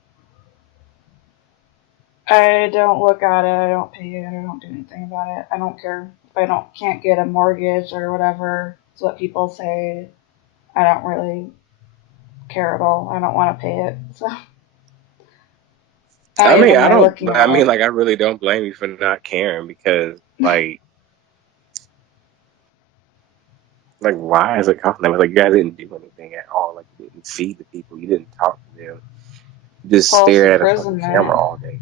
I don't look at it. I don't pay it. I don't do anything about it. I don't care if I don't can't get a mortgage or whatever. It's what people say. I don't really care at all. I don't want to pay it. So I I don't mean, even I mind don't, looking I at mean, it. like, I really don't blame you for not caring because, why is it costing them? Like, you guys didn't do anything at all. Like, you didn't see the people. You didn't talk to them. You just False stared at a fucking camera imprisonment. all day.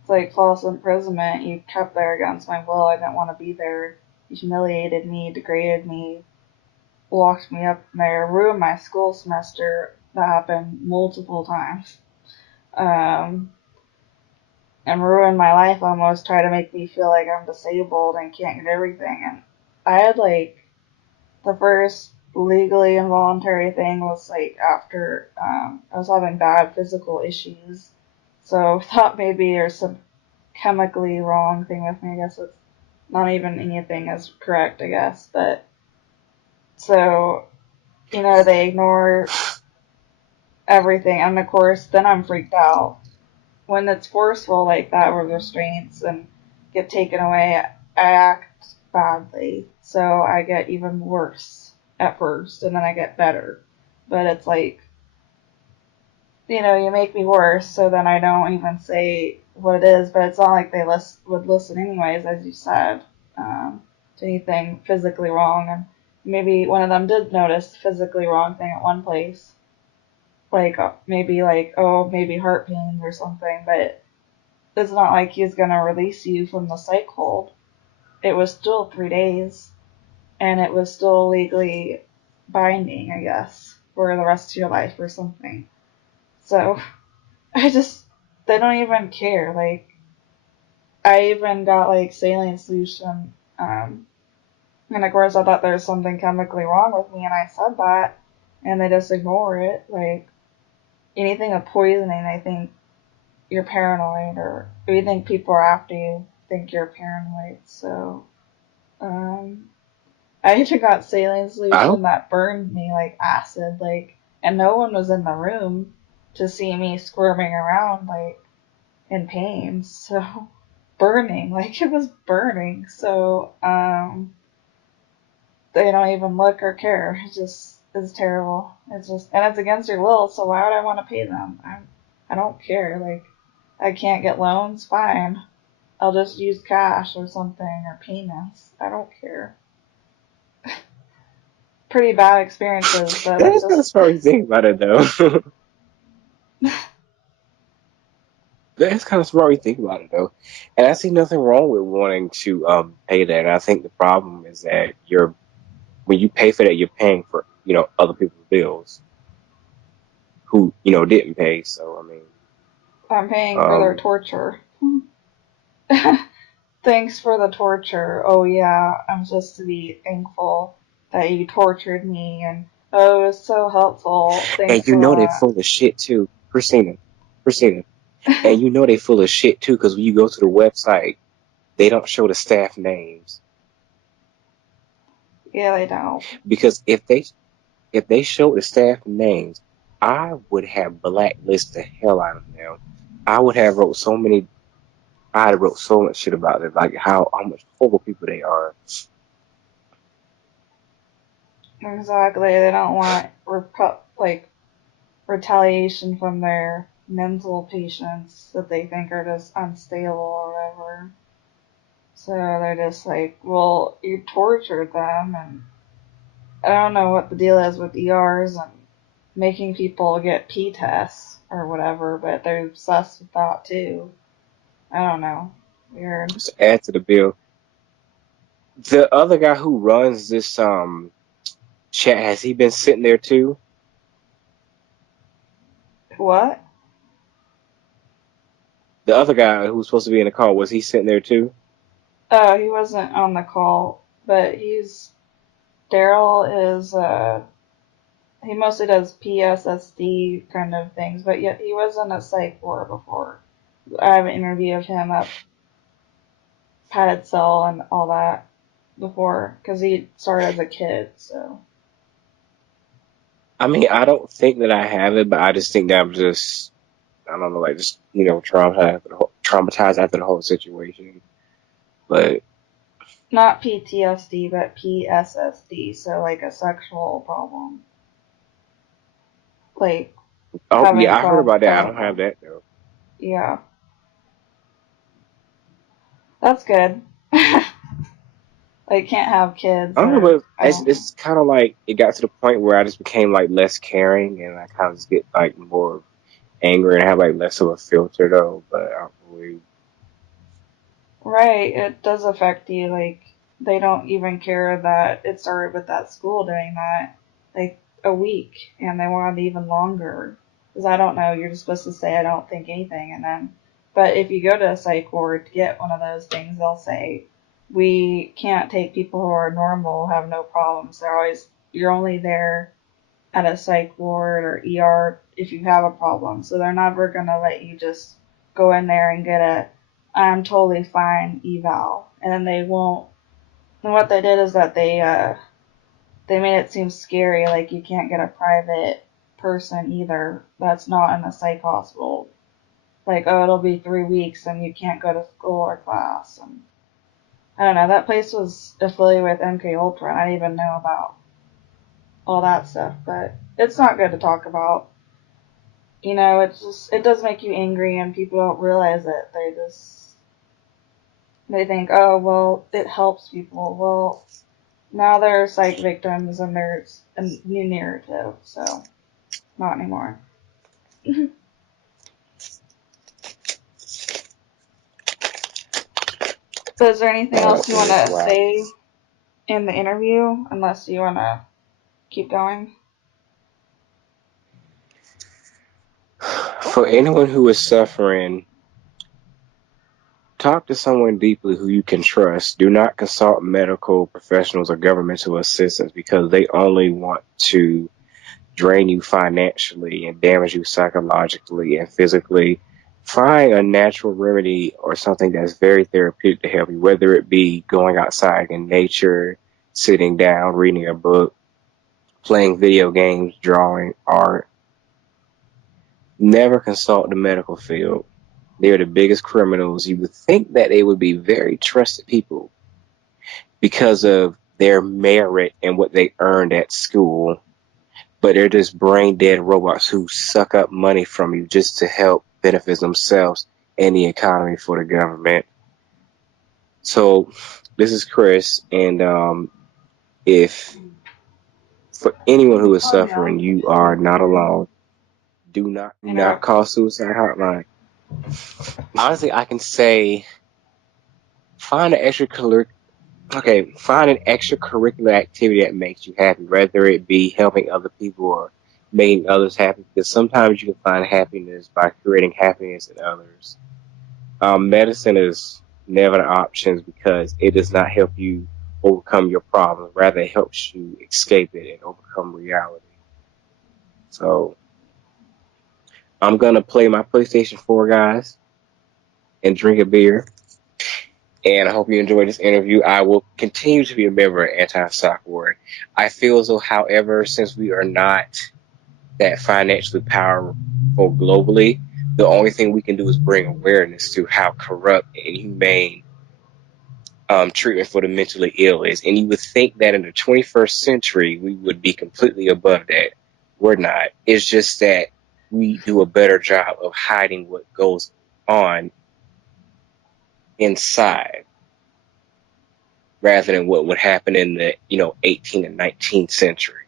It's like false imprisonment. You kept there against my will. I didn't want to be there. You humiliated me, degraded me, locked me up there, ruined my school semester. That happened multiple times. Um, and ruin my life almost, try to make me feel like I'm disabled and can't get everything. And I had like the first legally involuntary thing was like after I was having bad physical issues. So thought maybe there's some chemically wrong thing with me. I guess it's not even anything is correct, I guess. But so, they ignore everything. And of course, then I'm freaked out when it's forceful like that with restraints and get taken away, I act badly. So I get even worse at first and then I get better. But it's like, you make me worse, so then I don't even say what it is, but it's not like they would listen anyways, as you said, to anything physically wrong. And maybe one of them did notice physically wrong thing at one place. Like, maybe like, oh, maybe heart pains or something, but it's not like he's gonna release you from the psych hold. It was still 3 days, and it was still legally binding, I guess. for the rest of your life or something. So they don't even care. Like, I even got like saline solution, and of course I thought there was something chemically wrong with me, and I said that, and they just ignore it. Like, anything of poisoning, they think you're paranoid, or if you think people are after you, think you're paranoid. So, I even got saline I don't. solution that burned me like acid, like, and no one was in the room to see me squirming around, like, in pain. So, burning, like, it was burning. So, they don't even look or care. It just is terrible. It's just, and it's against your will, so why would I want to pay them? I don't care. Like, I can't get loans, fine. I'll just use cash or something, or payments. I don't care. Pretty bad experiences, but That it's is kind of just, smart when you think about it, though. That's kind of smart when you think about it, though. And I see nothing wrong with wanting to pay that. And I think the problem is that when you pay for that, you're paying for other people's bills who didn't pay. So I mean, I'm paying for their um, torture. Thanks for the torture. Oh yeah, I'm supposed to be thankful that you tortured me, and oh, it was so helpful. and Thanks a they're lot. full of shit too, Christina, and they're full of shit too because when you go to the website, they don't show the staff names Yeah, they don't. because if they showed the staff names, I would have blacklisted the hell out of them. I would have wrote so many. I wrote so much shit about it, like how much horrible people they are. Exactly. They don't want like retaliation from their mental patients that they think are just unstable or whatever. So they're just like, well, you tortured them, and I don't know what the deal is with ERs and making people get P tests or whatever, but they're obsessed with that too. I don't know. Weird. Just add to the bill. The other guy who runs this chat, has he been sitting there too? What? The other guy who was supposed to be in the call, was he sitting there too? Oh, he wasn't on the call, but Daryl is, he mostly does PSSD kind of things, but yet he was in a psych ward before. I have an interview of him at padded cell and all that before, because he started as a kid, so. I mean, I don't think that I have it, but I just think that I'm just, I don't know, like just traumatized after the whole situation. But Not PTSD, but PSSD, so like a sexual problem. Like oh having yeah, I heard about that. I don't have pleasurable. that though. Yeah, that's good. Like, can't have kids, I don't know, or but I don't know. it's kind of like it got to the point where I just became like less caring, and I kind of just get like more angry and have like less of a filter though. But I don't really. Right, it does affect you. Like, they don't even care that it started with that school doing that, like, a week, and they wanted even longer. Because I don't know, you're just supposed to say, I don't think anything, and then, but if you go to a psych ward to get one of those things, they'll say, we can't take people who are normal, have no problems. You're only there at a psych ward or ER if you have a problem. So they're never gonna let you just go in there and get a I'm totally fine eval. And then they won't. And what they did is that they made it seem scary, like you can't get a private person either that's not in a psych hospital. Like, oh, it'll be 3 weeks and you can't go to school or class. And I don't know. That place was affiliated with MK Ultra. And I didn't even know about all that stuff, but it's not good to talk about. It does make you angry, and people don't realize it. They think, oh, well, it helps people. Well, now they're psych victims, and there's a new narrative, so not anymore. So is there anything That else you want is to wild. say in the interview, unless you want to keep going? For anyone who is suffering, talk to someone deeply who you can trust. Do not consult medical professionals or governmental assistance because they only want to drain you financially and damage you psychologically and physically. Find a natural remedy or something that's very therapeutic to help you, whether it be going outside in nature, sitting down, reading a book, playing video games, drawing, art. Never consult the medical field. They're the biggest criminals. You would think that they would be very trusted people because of their merit and what they earned at school, but they're just brain dead robots who suck up money from you just to help benefit themselves and the economy for the government. So this is Chris, and if for anyone who is suffering, you are not alone. Do not call suicide hotline. Honestly, I can say find an find an extracurricular activity that makes you happy, whether it be helping other people or making others happy, because sometimes you can find happiness by creating happiness in others. Medicine is never an option because it does not help you overcome your problems. Rather, it helps you escape it and overcome reality. So I'm going to play my PlayStation 4, guys, and drink a beer. And I hope you enjoyed this interview. I will continue to be a member of Anti-Psych Ward. I feel as though, however, since we are not that financially powerful globally, the only thing we can do is bring awareness to how corrupt and inhumane treatment for the mentally ill is. And you would think that in the 21st century, we would be completely above that. We're not. It's just that we do a better job of hiding what goes on inside rather than what would happen in the 18th and 19th century.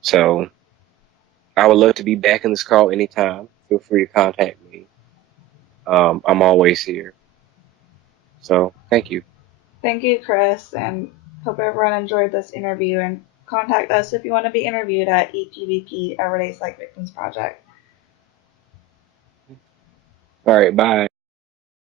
So I would love to be back in this call anytime. Feel free to contact me. I'm always here. So thank you. Thank you, Chris, and hope everyone enjoyed this interview. And contact us if you want to be interviewed at EPVP, Everyday Psych Victims Project. All right, bye.